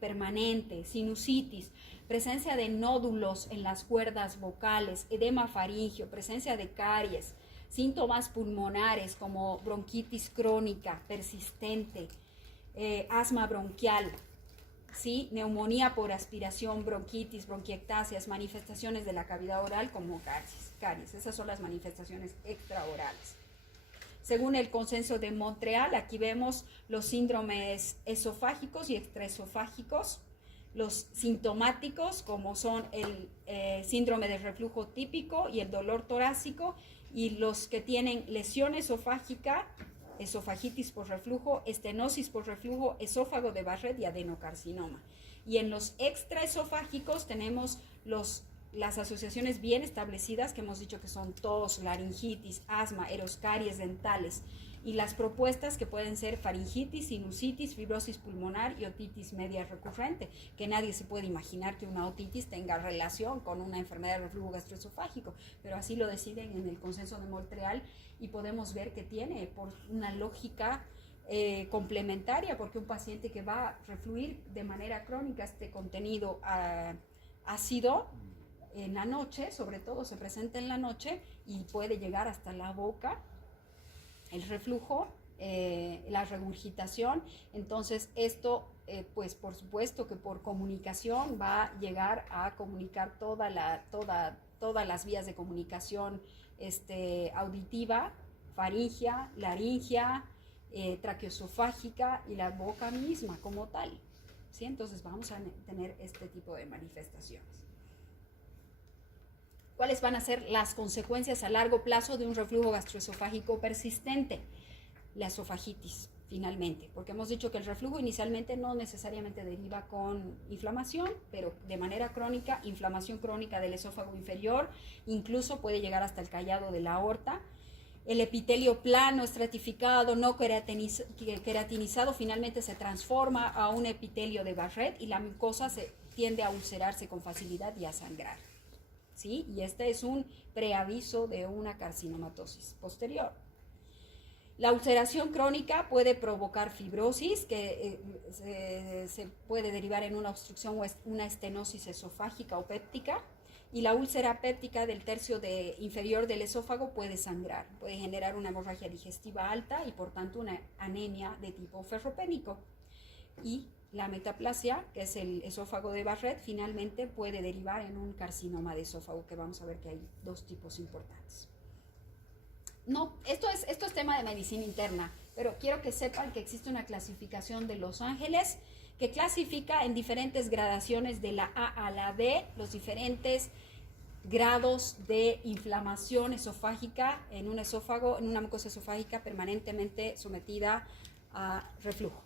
permanente, sinusitis, presencia de nódulos en las cuerdas vocales, edema faríngeo, presencia de caries, síntomas pulmonares como bronquitis crónica persistente, asma bronquial, ¿sí? Neumonía por aspiración, bronquitis, bronquiectasias, manifestaciones de la cavidad oral como caries. Esas son las manifestaciones extraorales. Según el consenso de Montreal, aquí vemos los síndromes esofágicos y extraesofágicos, los sintomáticos como son el síndrome de reflujo típico y el dolor torácico, y los que tienen lesión esofágica, esofagitis por reflujo, estenosis por reflujo, esófago de Barrett y adenocarcinoma. Y en los extraesofágicos tenemos las asociaciones bien establecidas que hemos dicho que son tos, laringitis, asma, eroscaries dentales, y las propuestas que pueden ser faringitis, sinusitis, fibrosis pulmonar y otitis media recurrente, que nadie se puede imaginar que una otitis tenga relación con una enfermedad de reflujo gastroesofágico, pero así lo deciden en el consenso de Montreal, y podemos ver que tiene por una lógica complementaria, porque un paciente que va a refluir de manera crónica este contenido ácido en la noche, sobre todo se presenta en la noche y puede llegar hasta la boca, el reflujo, la regurgitación. Entonces esto, pues por supuesto que por comunicación va a llegar a comunicar todas las vías de comunicación auditiva, faringea, laringea, traqueosofágica y la boca misma como tal, ¿sí? Entonces vamos a tener este tipo de manifestaciones. ¿Cuáles van a ser las consecuencias a largo plazo de un reflujo gastroesofágico persistente? La esofagitis, finalmente, porque hemos dicho que el reflujo inicialmente no necesariamente deriva con inflamación, pero de manera crónica, inflamación crónica del esófago inferior, incluso puede llegar hasta el callado de la aorta. El epitelio plano, estratificado, no queratinizado, finalmente se transforma a un epitelio de Barrett y la mucosa tiende a ulcerarse con facilidad y a sangrar, ¿sí? Y este es un preaviso de una carcinomatosis posterior. La ulceración crónica puede provocar fibrosis, que se puede derivar en una obstrucción o una estenosis esofágica o péptica, y la úlcera péptica del tercio inferior del esófago puede sangrar, puede generar una hemorragia digestiva alta y por tanto una anemia de tipo ferropénico. Y la metaplasia, que es el esófago de Barrett, finalmente puede derivar en un carcinoma de esófago, que vamos a ver que hay dos tipos importantes. No, esto es tema de medicina interna, pero quiero que sepan que existe una clasificación de Los Ángeles que clasifica en diferentes gradaciones de la A a la D los diferentes grados de inflamación esofágica en un esófago, en una mucosa esofágica permanentemente sometida a reflujo,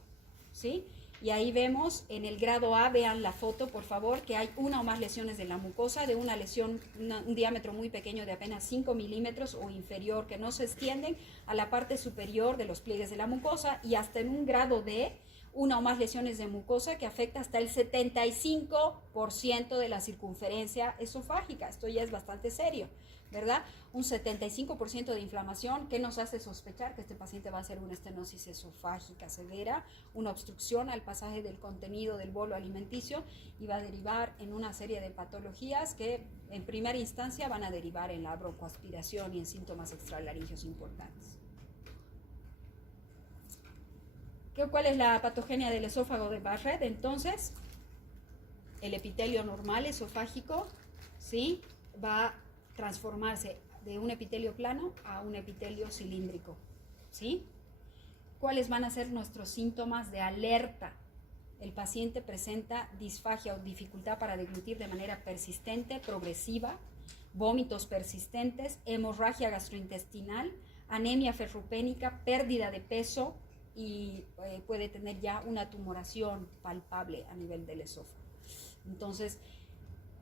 ¿sí? Y ahí vemos en el grado A, vean la foto por favor, que hay una o más lesiones de la mucosa, de una lesión, un diámetro muy pequeño de apenas 5 milímetros o inferior, que no se extienden a la parte superior de los pliegues de la mucosa, y hasta en un grado D, una o más lesiones de mucosa que afecta hasta el 75% de la circunferencia esofágica. Esto ya es bastante serio, ¿verdad? Un 75% de inflamación que nos hace sospechar que este paciente va a hacer una estenosis esofágica severa, una obstrucción al pasaje del contenido del bolo alimenticio, y va a derivar en una serie de patologías que en primera instancia van a derivar en la broncoaspiración y en síntomas extralaringeos importantes. ¿Cuál es la patogenia del esófago de Barrett? Entonces, el epitelio normal esofágico, ¿sí?, va a transformarse de un epitelio plano a un epitelio cilíndrico, ¿sí? ¿Cuáles van a ser nuestros síntomas de alerta? El paciente presenta disfagia o dificultad para deglutir de manera persistente, progresiva, vómitos persistentes, hemorragia gastrointestinal, anemia ferropénica, pérdida de peso, y puede tener ya una tumoración palpable a nivel del esófago. Entonces,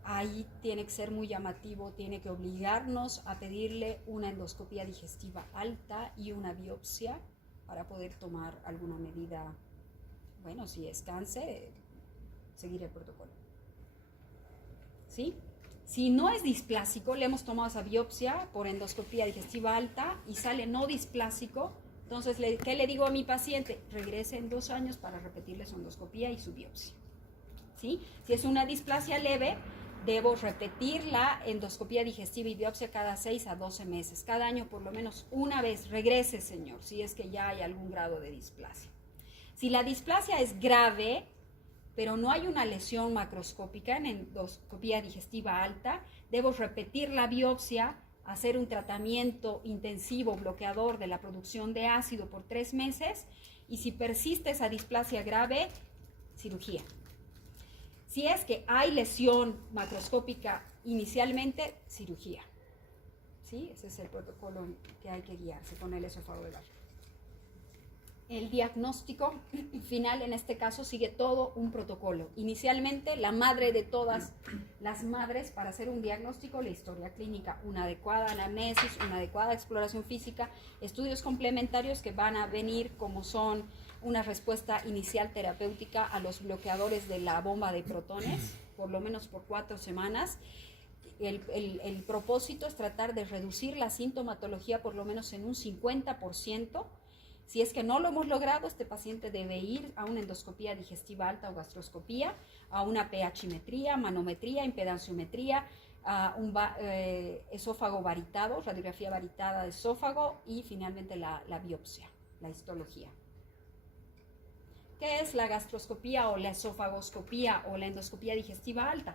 ahí tiene que ser muy llamativo, tiene que obligarnos a pedirle una endoscopía digestiva alta y una biopsia para poder tomar alguna medida. Bueno, si es cáncer, seguir el protocolo, ¿sí? Si no es displásico, le hemos tomado esa biopsia por endoscopía digestiva alta y sale no displásico. Entonces, ¿qué le digo a mi paciente? Regrese en 2 años para repetirle su endoscopía y su biopsia, ¿sí? Si es una displasia leve, debo repetir la endoscopía digestiva y biopsia cada 6 a 12 meses. Cada año por lo menos una vez. Regrese, señor, si es que ya hay algún grado de displasia. Si la displasia es grave, pero no hay una lesión macroscópica en endoscopía digestiva alta, debo repetir la biopsia, hacer un tratamiento intensivo bloqueador de la producción de ácido por 3 meses, y si persiste esa displasia grave, cirugía. Si es que hay lesión macroscópica inicialmente, cirugía, ¿sí? Ese es el protocolo que hay que guiarse con el esófago de Barrett. El diagnóstico final en este caso sigue todo un protocolo. Inicialmente, la madre de todas las madres para hacer un diagnóstico, la historia clínica, una adecuada anamnesis, una adecuada exploración física, estudios complementarios que van a venir como son una respuesta inicial terapéutica a los bloqueadores de la bomba de protones, por lo menos por 4 semanas. El propósito es tratar de reducir la sintomatología por lo menos en un 50%. Si es que no lo hemos logrado, este paciente debe ir a una endoscopía digestiva alta o gastroscopía, a una pHmetría, manometría, impedanciometría, a un esófago varitado, radiografía varitada de esófago, y finalmente la biopsia, la histología. ¿Qué es la gastroscopía o la esofagoscopía o la endoscopía digestiva alta?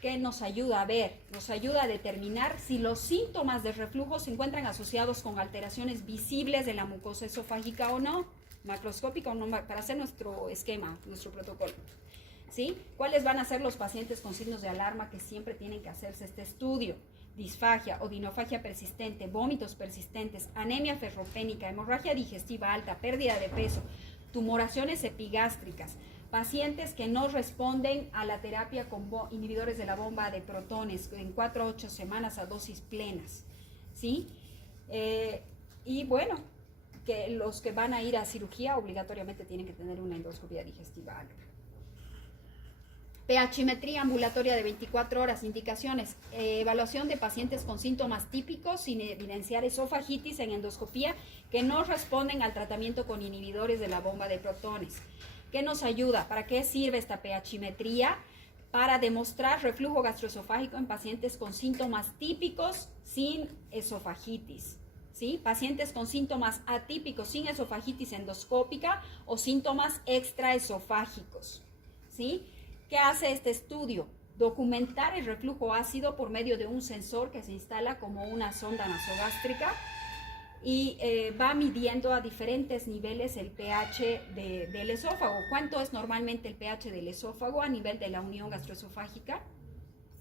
¿Qué nos ayuda a ver? Nos ayuda a determinar si los síntomas de reflujo se encuentran asociados con alteraciones visibles de la mucosa esofágica o no, macroscópica o no, para hacer nuestro esquema, nuestro protocolo, ¿sí? ¿Cuáles van a ser los pacientes con signos de alarma que siempre tienen que hacerse este estudio? Disfagia o dinofagia persistente, vómitos persistentes, anemia ferropénica, hemorragia digestiva alta, pérdida de peso, tumoraciones epigástricas, pacientes que no responden a la terapia con inhibidores de la bomba de protones en 4 a 8 semanas a dosis plenas, ¿sí? Y bueno, que los que van a ir a cirugía obligatoriamente tienen que tener una endoscopia digestiva alta. pHmetría ambulatoria de 24 horas, indicaciones, evaluación de pacientes con síntomas típicos sin evidenciar esofagitis en endoscopía que no responden al tratamiento con inhibidores de la bomba de protones. ¿Qué nos ayuda? ¿Para qué sirve esta pHmetría? Para demostrar reflujo gastroesofágico en pacientes con síntomas típicos sin esofagitis, ¿sí? Pacientes con síntomas atípicos sin esofagitis endoscópica o síntomas extraesofágicos, ¿sí? ¿Qué hace este estudio? Documentar el reflujo ácido por medio de un sensor que se instala como una sonda nasogástrica y va midiendo a diferentes niveles el pH del esófago. ¿Cuánto es normalmente el pH del esófago a nivel de la unión gastroesofágica?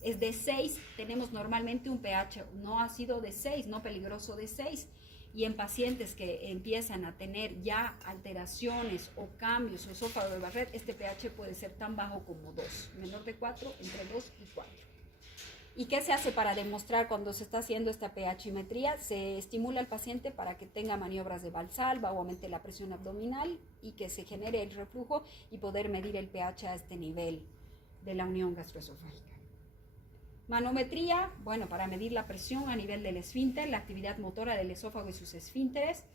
Es de 6, tenemos normalmente un pH no ácido de 6, no peligroso de 6. Y en pacientes que empiezan a tener ya alteraciones o cambios o esófago de Barrett, este pH puede ser tan bajo como 2, menor de 4, entre 2 y 4. ¿Y qué se hace para demostrar cuando se está haciendo esta pHimetría? Se estimula al paciente para que tenga maniobras de Valsalva o aumente la presión abdominal y que se genere el reflujo y poder medir el pH a este nivel de la unión gastroesofágica. Manometría, bueno, para medir la presión a nivel del esfínter, la actividad motora del esófago y sus esfínteres.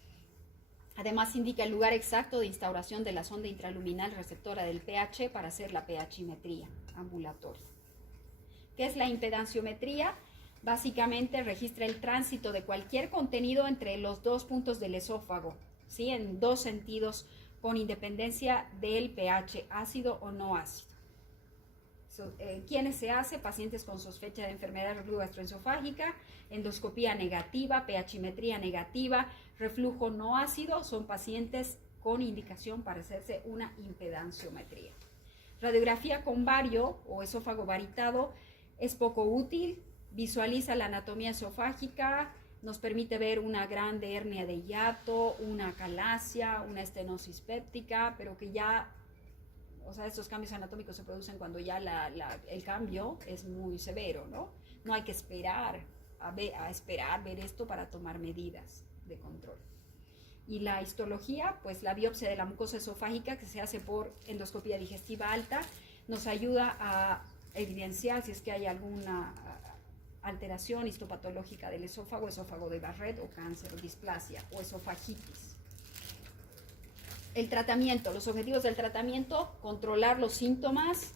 Además indica el lugar exacto de instauración de la sonda intraluminal receptora del pH para hacer la pHimetría ambulatoria. ¿Qué es la impedanciometría? Básicamente registra el tránsito de cualquier contenido entre los dos puntos del esófago, ¿sí? En dos sentidos, con independencia del pH, ácido o no ácido. ¿Quiénes se hace? Pacientes con sospecha de enfermedad de reflujo gastroesofágica, endoscopía negativa, pHimetría negativa, reflujo no ácido, son pacientes con indicación para hacerse una impedanciometría. Radiografía con bario o esófago varitado es poco útil, visualiza la anatomía esofágica, nos permite ver una grande hernia de hiato, una acalasia, una estenosis péptica, pero que ya, o sea, estos cambios anatómicos se producen cuando ya el cambio es muy severo, ¿no? No hay que esperar ver esto para tomar medidas de control. Y la histología, pues la biopsia de la mucosa esofágica que se hace por endoscopía digestiva alta, nos ayuda a evidenciar si es que hay alguna alteración histopatológica del esófago, esófago de Barrett o cáncer o displasia o esofagitis. El tratamiento, los objetivos del tratamiento: controlar los síntomas,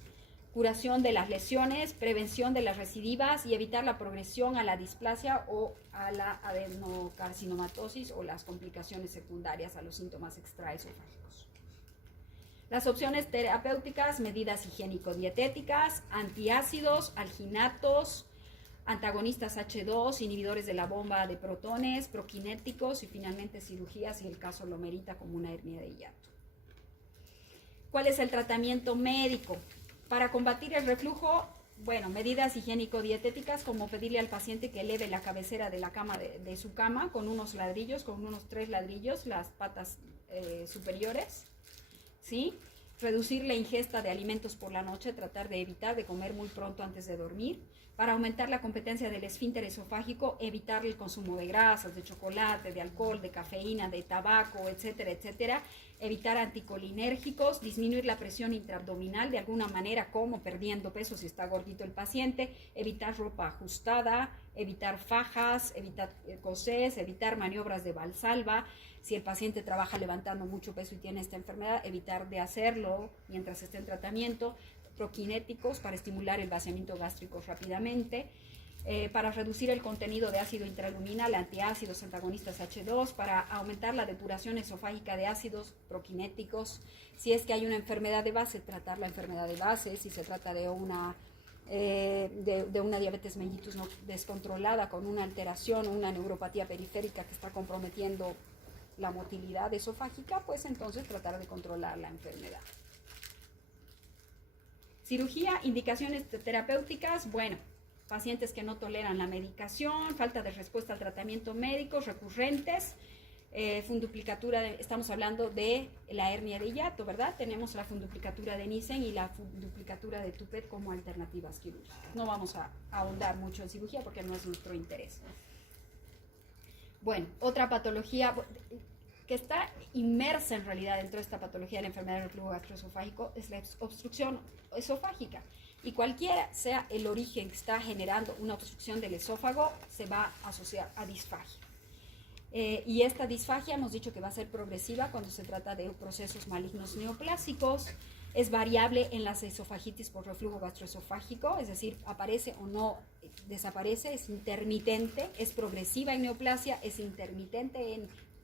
curación de las lesiones, prevención de las recidivas y evitar la progresión a la displasia o a la adenocarcinomatosis o las complicaciones secundarias a los síntomas extraesofágicos. Las opciones terapéuticas: medidas higiénico-dietéticas, antiácidos, alginatos, antagonistas H2, inhibidores de la bomba de protones, prokinéticos y finalmente cirugía si el caso lo merita, como una hernia de hiato. ¿Cuál es el tratamiento médico? Para combatir el reflujo, bueno, medidas higiénico-dietéticas como pedirle al paciente que eleve la cabecera de la cama de su cama con unos ladrillos, con unos 3 ladrillos, las patas superiores, ¿sí? Reducir la ingesta de alimentos por la noche, tratar de evitar de comer muy pronto antes de dormir. Para aumentar la competencia del esfínter esofágico, evitar el consumo de grasas, de chocolate, de alcohol, de cafeína, de tabaco, etcétera, etcétera. Evitar anticolinérgicos, disminuir la presión intraabdominal de alguna manera, como perdiendo peso si está gordito el paciente, evitar ropa ajustada, evitar fajas, evitar cosés, evitar maniobras de Valsalva. Si el paciente trabaja levantando mucho peso y tiene esta enfermedad, evitar de hacerlo mientras esté en tratamiento. Prokinéticos para estimular el vaciamiento gástrico rápidamente. Para reducir el contenido de ácido intraluminal, antiácidos, antagonistas H2, para aumentar la depuración esofágica de ácidos prokinéticos. Si es que hay una enfermedad de base, tratar la enfermedad de base. Si se trata de una diabetes mellitus no descontrolada con una alteración o una neuropatía periférica que está comprometiendo la motilidad esofágica, pues entonces tratar de controlar la enfermedad. Cirugía, indicaciones terapéuticas, bueno, pacientes que no toleran la medicación, falta de respuesta al tratamiento médico, recurrentes, funduplicatura, estamos hablando de la hernia de hiato, ¿verdad? Tenemos la funduplicatura de Nissen y la funduplicatura de Toupet como alternativas quirúrgicas. No vamos a ahondar mucho en cirugía porque no es nuestro interés. Bueno, otra patología que está inmersa en realidad dentro de esta patología de la enfermedad del reflujo gastroesofágico es la obstrucción esofágica. Y cualquiera sea el origen que está generando una obstrucción del esófago, se va a asociar a disfagia. Y esta disfagia hemos dicho que va a ser progresiva cuando se trata de procesos malignos neoplásicos. Es variable en las esofagitis por reflujo gastroesofágico, es decir, aparece o no desaparece, es intermitente, es progresiva en neoplasia, es intermitente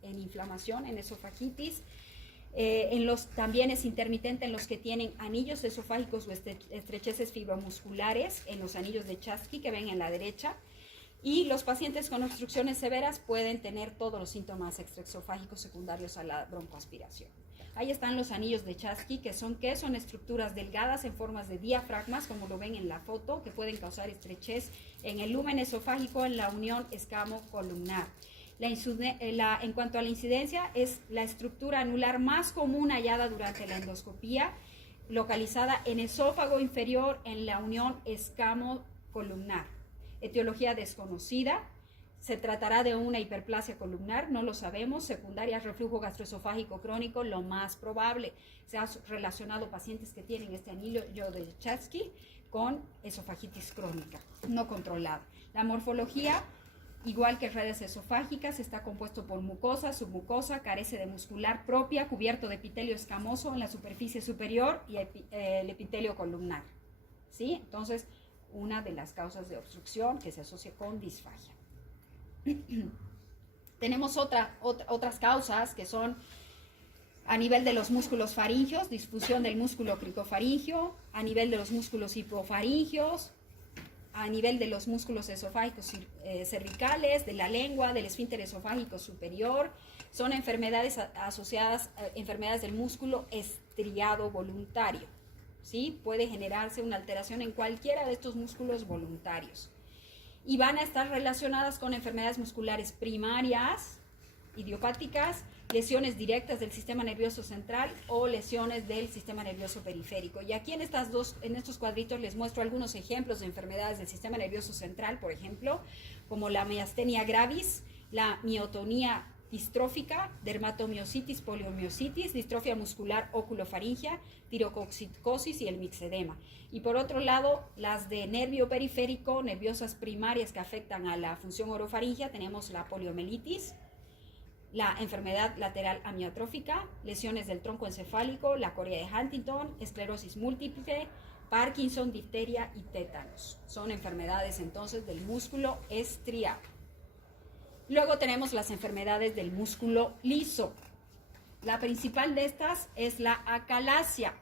en inflamación, en esofagitis. También es intermitente en los que tienen anillos esofágicos o estrecheces fibromusculares, en los anillos de Chasky que ven en la derecha. Y los pacientes con obstrucciones severas pueden tener todos los síntomas extraesofágicos secundarios a la broncoaspiración. Ahí están los anillos de Chasky, que son estructuras delgadas en formas de diafragmas, como lo ven en la foto, que pueden causar estrechez en el lumen esofágico en la unión escamo-columnar. En cuanto a la incidencia, es la estructura anular más común hallada durante la endoscopía, localizada en esófago inferior en la unión escamo-columnar. Etiología desconocida. Se tratará de una hiperplasia columnar, no lo sabemos. Secundaria, reflujo gastroesofágico crónico, lo más probable. Se ha relacionado pacientes que tienen este anillo de Chasky con esofagitis crónica, no controlada. La morfología, igual que redes esofágicas, está compuesto por mucosa, submucosa, carece de muscular propia, cubierto de epitelio escamoso en la superficie superior y el epitelio columnar. ¿Sí? Entonces, una de las causas de obstrucción que se asocia con disfagia. Tenemos otras causas que son a nivel de los músculos faringios, disfusión del músculo cricofaringio, a nivel de los músculos hipofaringios, a nivel de los músculos esofágicos cervicales, de la lengua, del esfínter esofágico superior. Son enfermedades asociadas a enfermedades del músculo estriado voluntario. ¿Sí? Puede generarse una alteración en cualquiera de estos músculos voluntarios. Y van a estar relacionadas con enfermedades musculares primarias, idiopáticas, lesiones directas del sistema nervioso central o lesiones del sistema nervioso periférico. Y aquí en estos cuadritos les muestro algunos ejemplos de enfermedades del sistema nervioso central, por ejemplo, como la miastenia gravis, la miotonía distrófica, dermatomiositis, poliomiositis, distrofia muscular oculofaringia, tirocoxicosis y el mixedema. Y por otro lado, las de nervio periférico, nerviosas primarias que afectan a la función orofaringia, tenemos la poliomielitis, la enfermedad lateral amiotrófica, lesiones del tronco encefálico, la corea de Huntington, esclerosis múltiple, Parkinson, difteria y tétanos. Son enfermedades entonces del músculo estriado. Luego tenemos las enfermedades del músculo liso. La principal de estas es la acalasia,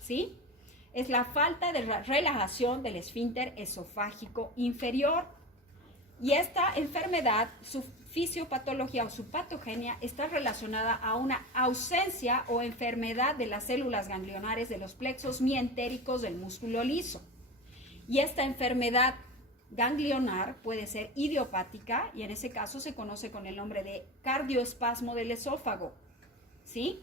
¿sí? Es la falta de relajación del esfínter esofágico inferior. Y esta enfermedad, su fisiopatología o su patogenia está relacionada a una ausencia o enfermedad de las células ganglionares de los plexos mientéricos del músculo liso. Y esta enfermedad ganglionar puede ser idiopática y en ese caso se conoce con el nombre de cardioespasmo del esófago, ¿sí?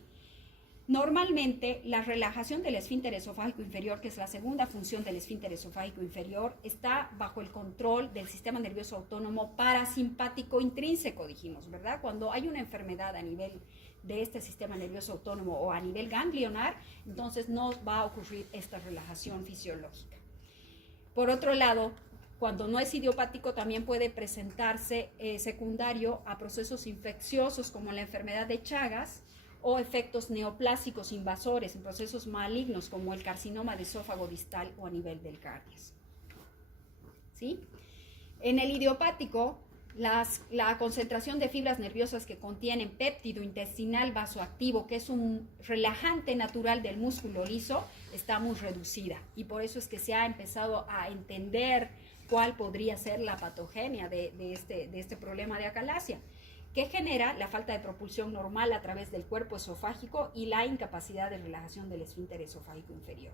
Normalmente la relajación del esfínter esofágico inferior, que es la segunda función del esfínter esofágico inferior, está bajo el control del sistema nervioso autónomo parasimpático intrínseco, dijimos, ¿verdad? Cuando hay una enfermedad a nivel de este sistema nervioso autónomo o a nivel ganglionar, entonces no va a ocurrir esta relajación fisiológica. Por otro lado, cuando no es idiopático, también puede presentarse secundario a procesos infecciosos como la enfermedad de Chagas o efectos neoplásicos invasores en procesos malignos como el carcinoma de esófago distal o a nivel del cardias. ¿Sí? En el idiopático, la concentración de fibras nerviosas que contienen péptido intestinal vasoactivo, que es un relajante natural del músculo liso, está muy reducida y por eso es que se ha empezado a entender cuál podría ser la patogenia de este problema de acalasia, que genera la falta de propulsión normal a través del cuerpo esofágico y la incapacidad de relajación del esfínter esofágico inferior.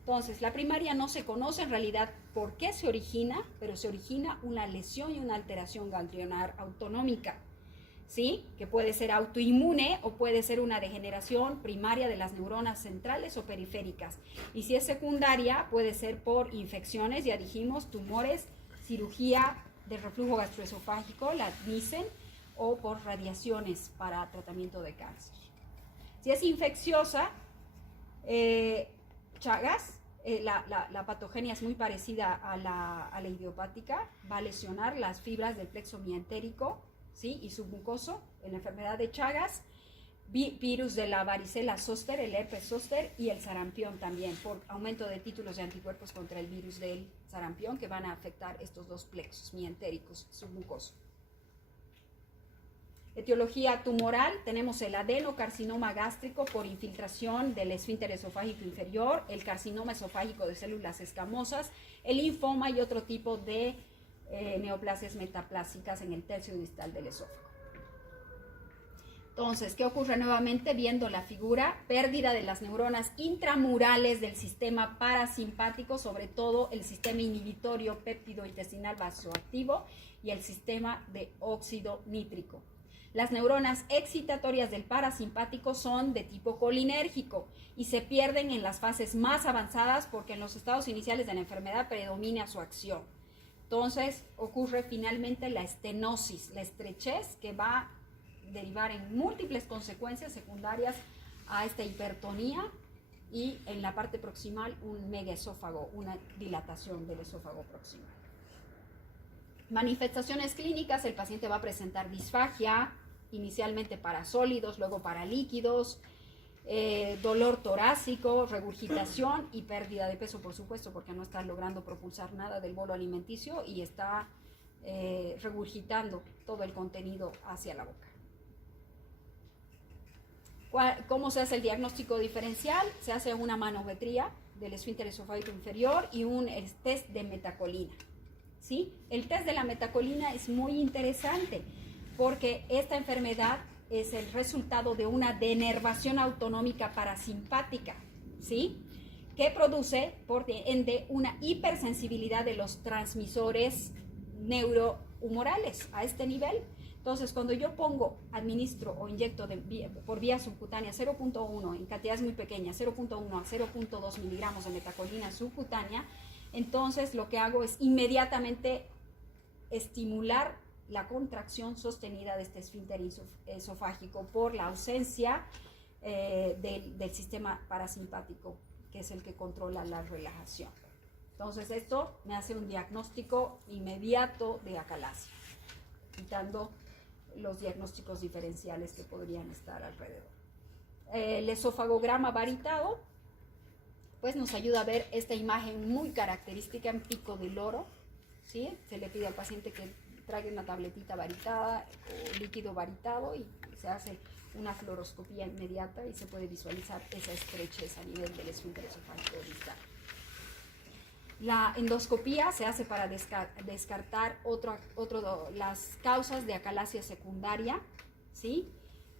Entonces, la primaria no se conoce en realidad por qué se origina, pero se origina una lesión y una alteración ganglionar autonómica, ¿sí? Que puede ser autoinmune o puede ser una degeneración primaria de las neuronas centrales o periféricas. Y si es secundaria, puede ser por infecciones, ya dijimos, tumores, cirugía de reflujo gastroesofágico, la Nissen, o por radiaciones para tratamiento de cáncer. Si es infecciosa, Chagas, la patogenia es muy parecida a la idiopática, va a lesionar las fibras del plexo mientérico, ¿sí? Y submucoso en la enfermedad de Chagas, virus de la varicela zoster, el herpes zoster y el sarampión también, por aumento de títulos de anticuerpos contra el virus del sarampión que van a afectar estos dos plexos mientéricos submucosos. Etiología tumoral, tenemos el adenocarcinoma gástrico por infiltración del esfínter esofágico inferior, el carcinoma esofágico de células escamosas, el linfoma y otro tipo de neoplasias metaplásicas en el tercio distal del esófago. Entonces, ¿qué ocurre nuevamente? Viendo la figura, pérdida de las neuronas intramurales del sistema parasimpático, sobre todo el sistema inhibitorio péptido intestinal vasoactivo y el sistema de óxido nítrico. Las neuronas excitatorias del parasimpático son de tipo colinérgico y se pierden en las fases más avanzadas porque en los estados iniciales de la enfermedad predomina su acción. Entonces ocurre finalmente la estenosis, la estrechez que va a derivar en múltiples consecuencias secundarias a esta hipertonía y en la parte proximal un megaesófago, una dilatación del esófago proximal. Manifestaciones clínicas, el paciente va a presentar disfagia, inicialmente para sólidos, luego para líquidos, dolor torácico, regurgitación y pérdida de peso, por supuesto, porque no está logrando propulsar nada del bolo alimenticio y está regurgitando todo el contenido hacia la boca. ¿Cómo se hace el diagnóstico diferencial? Se hace una manometría del esfínter esofágico inferior y un test de metacolina. ¿Sí? El test de la metacolina es muy interesante porque esta enfermedad es el resultado de una denervación autonómica parasimpática, ¿sí? Que produce, por ende, una hipersensibilidad de los transmisores neurohumorales a este nivel. Entonces, cuando yo administro o inyecto por vía subcutánea 0.1 en cantidades muy pequeñas, 0.1 a 0.2 miligramos de metacolina subcutánea, entonces lo que hago es inmediatamente estimular la contracción sostenida de este esfínter esofágico por la ausencia del sistema parasimpático, que es el que controla la relajación. Entonces esto me hace un diagnóstico inmediato de acalasia, quitando los diagnósticos diferenciales que podrían estar alrededor. El esofagograma varitado pues nos ayuda a ver esta imagen muy característica en pico de loro, ¿sí? Se le pide al paciente que traiga una tabletita varitada o líquido varitado y se hace una fluoroscopía inmediata y se puede visualizar esa estrechez a nivel del esfínter esofágico distal. La endoscopía se hace para descartar las causas de acalasia secundaria, ¿sí?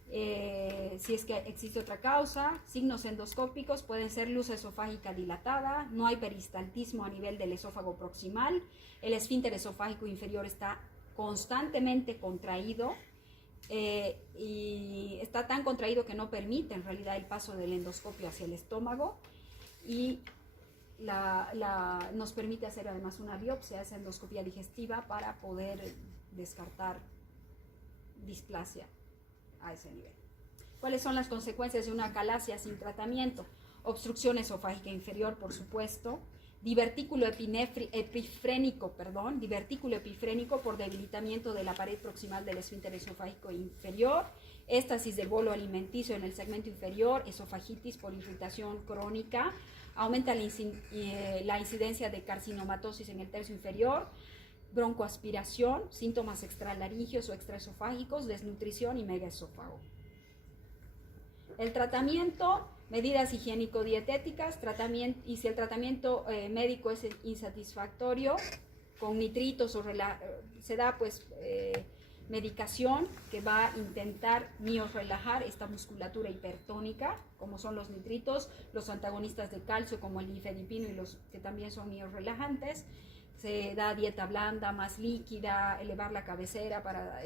Si es que existe otra causa, signos endoscópicos pueden ser luz esofágica dilatada, no hay peristaltismo a nivel del esófago proximal, el esfínter esofágico inferior está constantemente contraído y está tan contraído que no permite en realidad el paso del endoscopio hacia el estómago y nos permite hacer además una biopsia, esa endoscopia digestiva, para poder descartar displasia a ese nivel. ¿Cuáles son las consecuencias de una acalasia sin tratamiento? Obstrucción esofágica inferior, por supuesto, divertículo epifrénico por debilitamiento de la pared proximal del esfínter esofágico inferior, éstasis del bolo alimenticio en el segmento inferior, esofagitis por irritación crónica, aumenta la incidencia de carcinomatosis en el tercio inferior, broncoaspiración, síntomas extralaringios o extraesofágicos, desnutrición y megaesófago. El tratamiento, medidas higiénico-dietéticas, y si el tratamiento médico es insatisfactorio, con nitritos se da pues medicación que va a intentar miorrelajar esta musculatura hipertónica, como son los nitritos, los antagonistas de calcio como el nifedipino y los que también son miorrelajantes. Se da dieta blanda, más líquida, elevar la cabecera para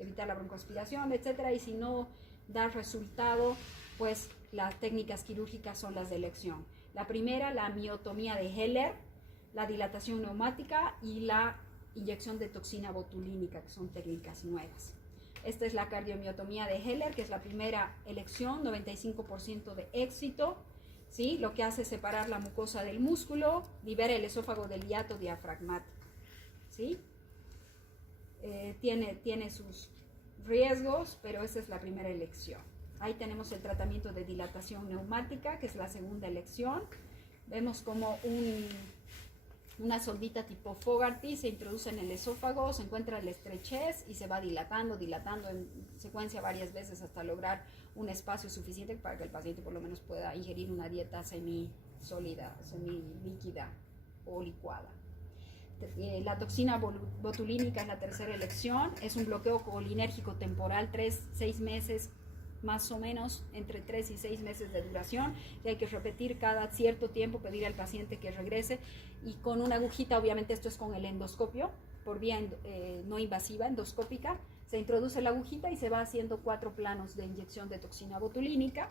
evitar la broncoaspiración, etc. Y si no da resultado, pues las técnicas quirúrgicas son las de elección. La primera, la miotomía de Heller, la dilatación neumática y la inyección de toxina botulínica, que son técnicas nuevas. Esta es la cardiomiotomía de Heller, que es la primera elección, 95% de éxito. ¿Sí? Lo que hace es separar la mucosa del músculo, libera el esófago del hiato diafragmático. ¿Sí? Tiene sus riesgos, pero esa es la primera elección. ahí tenemos el tratamiento de dilatación neumática, que es la segunda elección. Vemos como una sondita tipo Fogarty se introduce en el esófago, se encuentra la estrechez y se va dilatando en secuencia varias veces hasta lograr un espacio suficiente para que el paciente por lo menos pueda ingerir una dieta semisólida, semilíquida o licuada. La toxina botulínica es la tercera elección, es un bloqueo colinérgico temporal, 6 meses, más o menos entre 3 y 6 meses de duración, y hay que repetir cada cierto tiempo, pedir al paciente que regrese, y con una agujita, obviamente esto es con el endoscopio, por vía no invasiva, endoscópica, se introduce la agujita y se va haciendo 4 planos de inyección de toxina botulínica.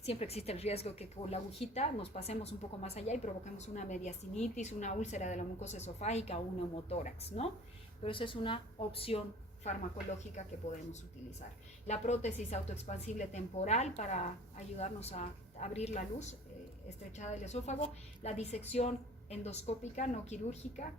Siempre existe el riesgo que con la agujita nos pasemos un poco más allá y provoquemos una mediastinitis, una úlcera de la mucosa esofágica o un neumotórax, ¿no? Pero esa es una opción farmacológica que podemos utilizar. La prótesis autoexpansible temporal para ayudarnos a abrir la luz estrechada del esófago, la disección endoscópica no quirúrgica.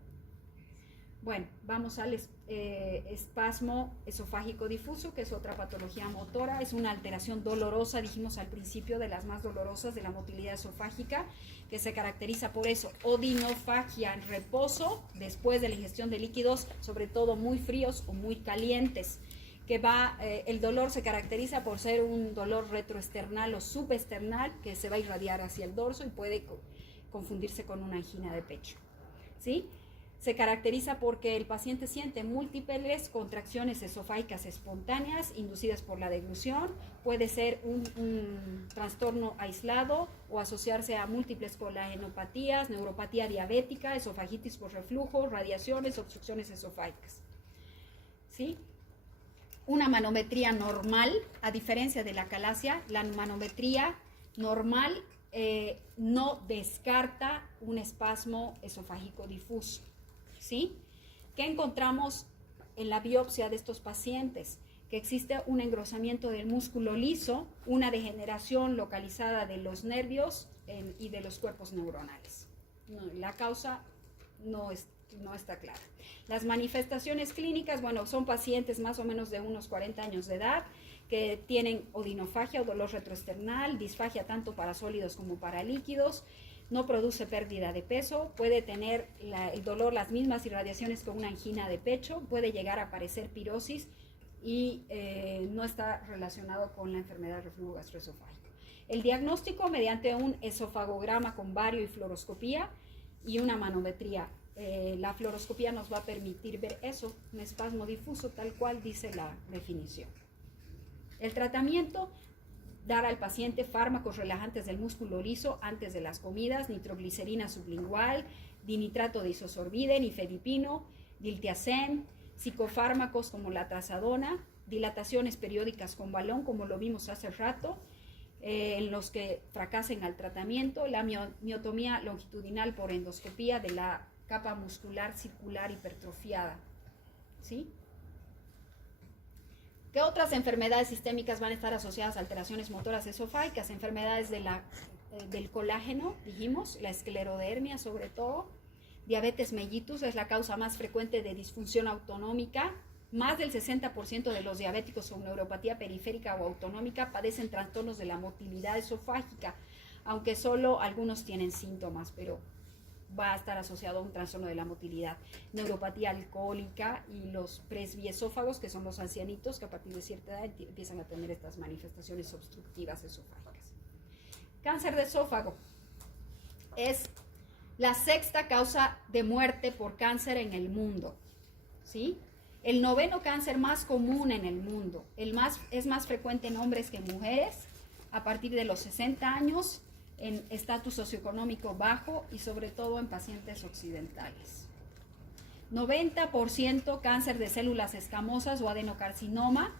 Bueno, vamos al espasmo esofágico difuso, que es otra patología motora, es una alteración dolorosa, dijimos al principio, de las más dolorosas de la motilidad esofágica, que se caracteriza por eso, odinofagia en reposo, después de la ingestión de líquidos, sobre todo muy fríos o muy calientes, el dolor se caracteriza por ser un dolor retroesternal o subesternal, que se va a irradiar hacia el dorso y puede confundirse con una angina de pecho, ¿sí? Se caracteriza porque el paciente siente múltiples contracciones esofágicas espontáneas inducidas por la deglución. Puede ser un trastorno aislado o asociarse a múltiples colagenopatías, neuropatía diabética, esofagitis por reflujo, radiaciones, obstrucciones esofágicas, ¿sí? Una manometría normal, a diferencia de la calasia, la manometría normal no descarta un espasmo esofágico difuso. ¿Sí? ¿Qué encontramos en la biopsia de estos pacientes? Que existe un engrosamiento del músculo liso, una degeneración localizada de los nervios y de los cuerpos neuronales. La causa no está clara. Las manifestaciones clínicas, bueno, son pacientes más o menos de unos 40 años de edad que tienen odinofagia o dolor retroesternal, disfagia tanto para sólidos como para líquidos. No produce pérdida de peso, puede tener el dolor, las mismas irradiaciones que una angina de pecho, puede llegar a aparecer pirosis y no está relacionado con la enfermedad de reflujo gastroesofágico. El diagnóstico mediante un esofagograma con bario y fluoroscopía y una manometría. La fluoroscopía nos va a permitir ver eso, un espasmo difuso, tal cual dice la definición. El tratamiento: dar al paciente fármacos relajantes del músculo liso antes de las comidas, nitroglicerina sublingual, dinitrato de isosorbide, nifedipino, diltiazem, psicofármacos como la trazadona, dilataciones periódicas con balón, como lo vimos hace rato, en los que fracasen al tratamiento, la miotomía longitudinal por endoscopía de la capa muscular circular hipertrofiada, ¿sí? ¿Qué otras enfermedades sistémicas van a estar asociadas a alteraciones motoras esofágicas? Enfermedades del colágeno, dijimos, la esclerodermia sobre todo. Diabetes mellitus es la causa más frecuente de disfunción autonómica. Más del 60% de los diabéticos con neuropatía periférica o autonómica padecen trastornos de la motilidad esofágica, aunque solo algunos tienen síntomas, pero va a estar asociado a un trastorno de la motilidad. Neuropatía alcohólica y los presbiesófagos, que son los ancianitos que a partir de cierta edad empiezan a tener estas manifestaciones obstructivas esofágicas. Cáncer de esófago es la 6ª causa de muerte por cáncer en el mundo, ¿sí? El 9º cáncer más común en el mundo. Es más frecuente en hombres que en mujeres a partir de los 60 años, en estatus socioeconómico bajo y sobre todo en pacientes occidentales. 90% cáncer de células escamosas o adenocarcinoma.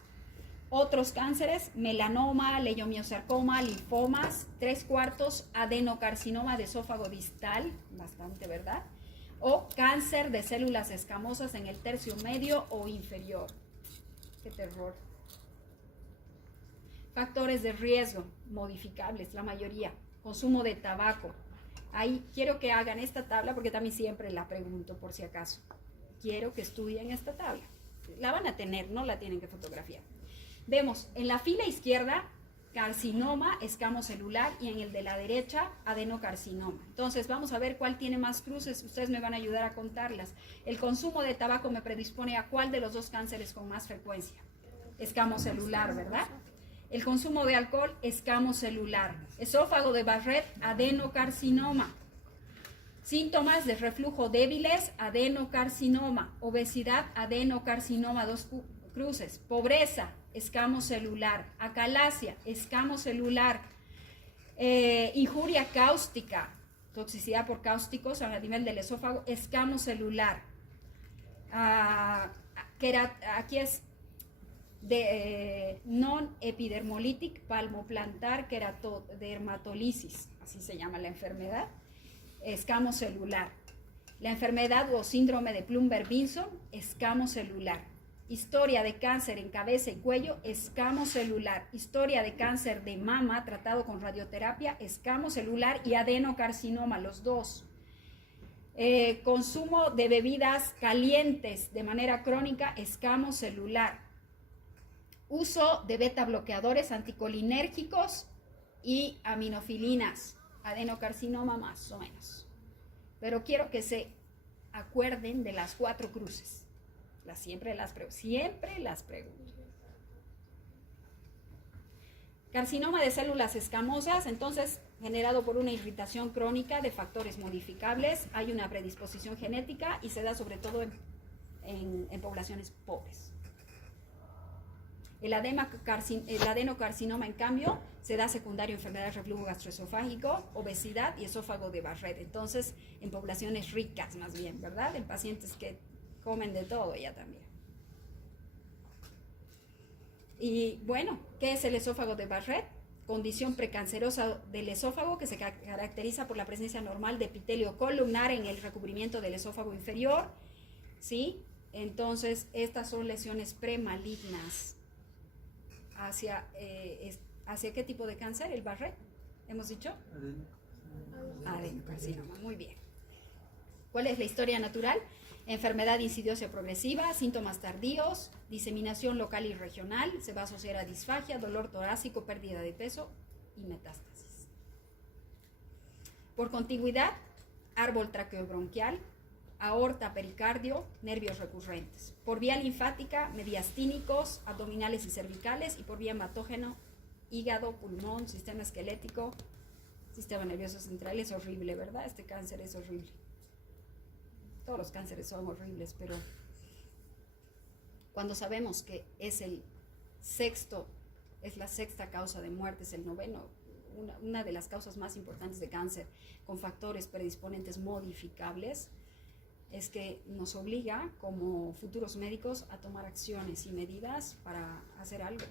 Otros cánceres: melanoma, leiomiosarcoma, linfomas. 3/4 adenocarcinoma de esófago distal, bastante, ¿verdad? O cáncer de células escamosas en el tercio medio o inferior. ¡Qué terror! Factores de riesgo modificables, la mayoría. Consumo de tabaco. Ahí quiero que hagan esta tabla porque también siempre la pregunto por si acaso. Quiero que estudien esta tabla. La van a tener, no la tienen que fotografiar. Vemos en la fila izquierda carcinoma escamocelular y en el de la derecha adenocarcinoma. Entonces vamos a ver cuál tiene más cruces, ustedes me van a ayudar a contarlas. El consumo de tabaco me predispone a cuál de los dos cánceres con más frecuencia. Escamocelular, ¿verdad? El consumo de alcohol, escamocelular. Esófago de Barrett, adenocarcinoma. Síntomas de reflujo débiles, adenocarcinoma. Obesidad, adenocarcinoma, 2 cruces. Pobreza, escamocelular. Acalasia, escamocelular. Injuria cáustica, toxicidad por cáusticos a nivel del esófago, escamocelular. Aquí es de non-epidermolitic palmoplantar keratodermatolisis, así se llama la enfermedad, escamocelular. La enfermedad o síndrome de Plumber-Vinson, escamocelular. Historia de cáncer en cabeza y cuello, escamocelular. Historia de cáncer de mama tratado con radioterapia, escamocelular y adenocarcinoma, los dos. Consumo de bebidas calientes de manera crónica, escamocelular. Uso de beta bloqueadores anticolinérgicos y aminofilinas, adenocarcinoma más o menos. Pero quiero que se acuerden de las 4 cruces. Siempre las pregunto. Carcinoma de células escamosas, entonces, generado por una irritación crónica de factores modificables, hay una predisposición genética y se da sobre todo en poblaciones pobres. El adenocarcinoma, en cambio, se da secundario a enfermedad de reflujo gastroesofágico, obesidad y esófago de Barrett. Entonces, en poblaciones ricas más bien, ¿verdad? En pacientes que comen de todo ya también. Y bueno, ¿qué es el esófago de Barrett? Condición precancerosa del esófago que se caracteriza por la presencia normal de epitelio columnar en el recubrimiento del esófago inferior, ¿sí? Entonces, estas son lesiones premalignas. ¿Hacia qué tipo de cáncer? ¿El Barrett? ¿Hemos dicho? Adenocarcinoma, muy bien. ¿Cuál es la historia natural? Enfermedad insidiosa progresiva, síntomas tardíos, diseminación local y regional, se va a asociar a disfagia, dolor torácico, pérdida de peso y metástasis. Por contigüidad, árbol traqueobronquial, aorta, pericardio, nervios recurrentes. Por vía linfática, mediastínicos, abdominales y cervicales, y por vía hematógeno, hígado, pulmón, sistema esquelético, sistema nervioso central. Es horrible, ¿verdad? Este cáncer es horrible. Todos los cánceres son horribles, pero cuando sabemos que es la sexta causa de muerte, es el noveno, una de las causas más importantes de cáncer con factores predisponentes modificables, es que nos obliga como futuros médicos a tomar acciones y medidas para hacer algo.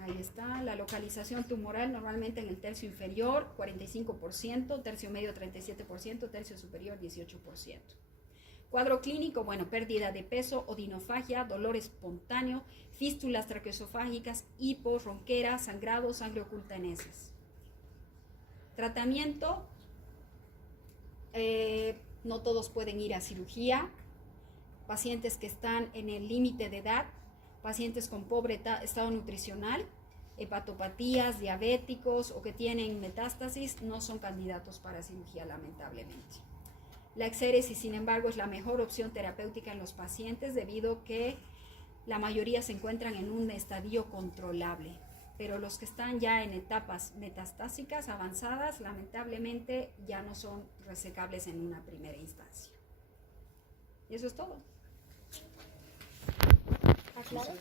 Ahí está, la localización tumoral normalmente en el tercio inferior, 45%, tercio medio 37%, tercio superior 18%. Cuadro clínico, bueno, pérdida de peso, odinofagia, dolor espontáneo, fístulas traqueosofágicas, hipo, ronquera, sangrado, sangre oculta en heces. Tratamiento, no todos pueden ir a cirugía, pacientes que están en el límite de edad, pacientes con pobre estado nutricional, hepatopatías, diabéticos o que tienen metástasis no son candidatos para cirugía, lamentablemente. La exéresis, sin embargo, es la mejor opción terapéutica en los pacientes debido a que la mayoría se encuentran en un estadio controlable, pero los que están ya en etapas metastásicas avanzadas, lamentablemente ya no son resecables en una primera instancia. Y eso es todo. ¿Está claro?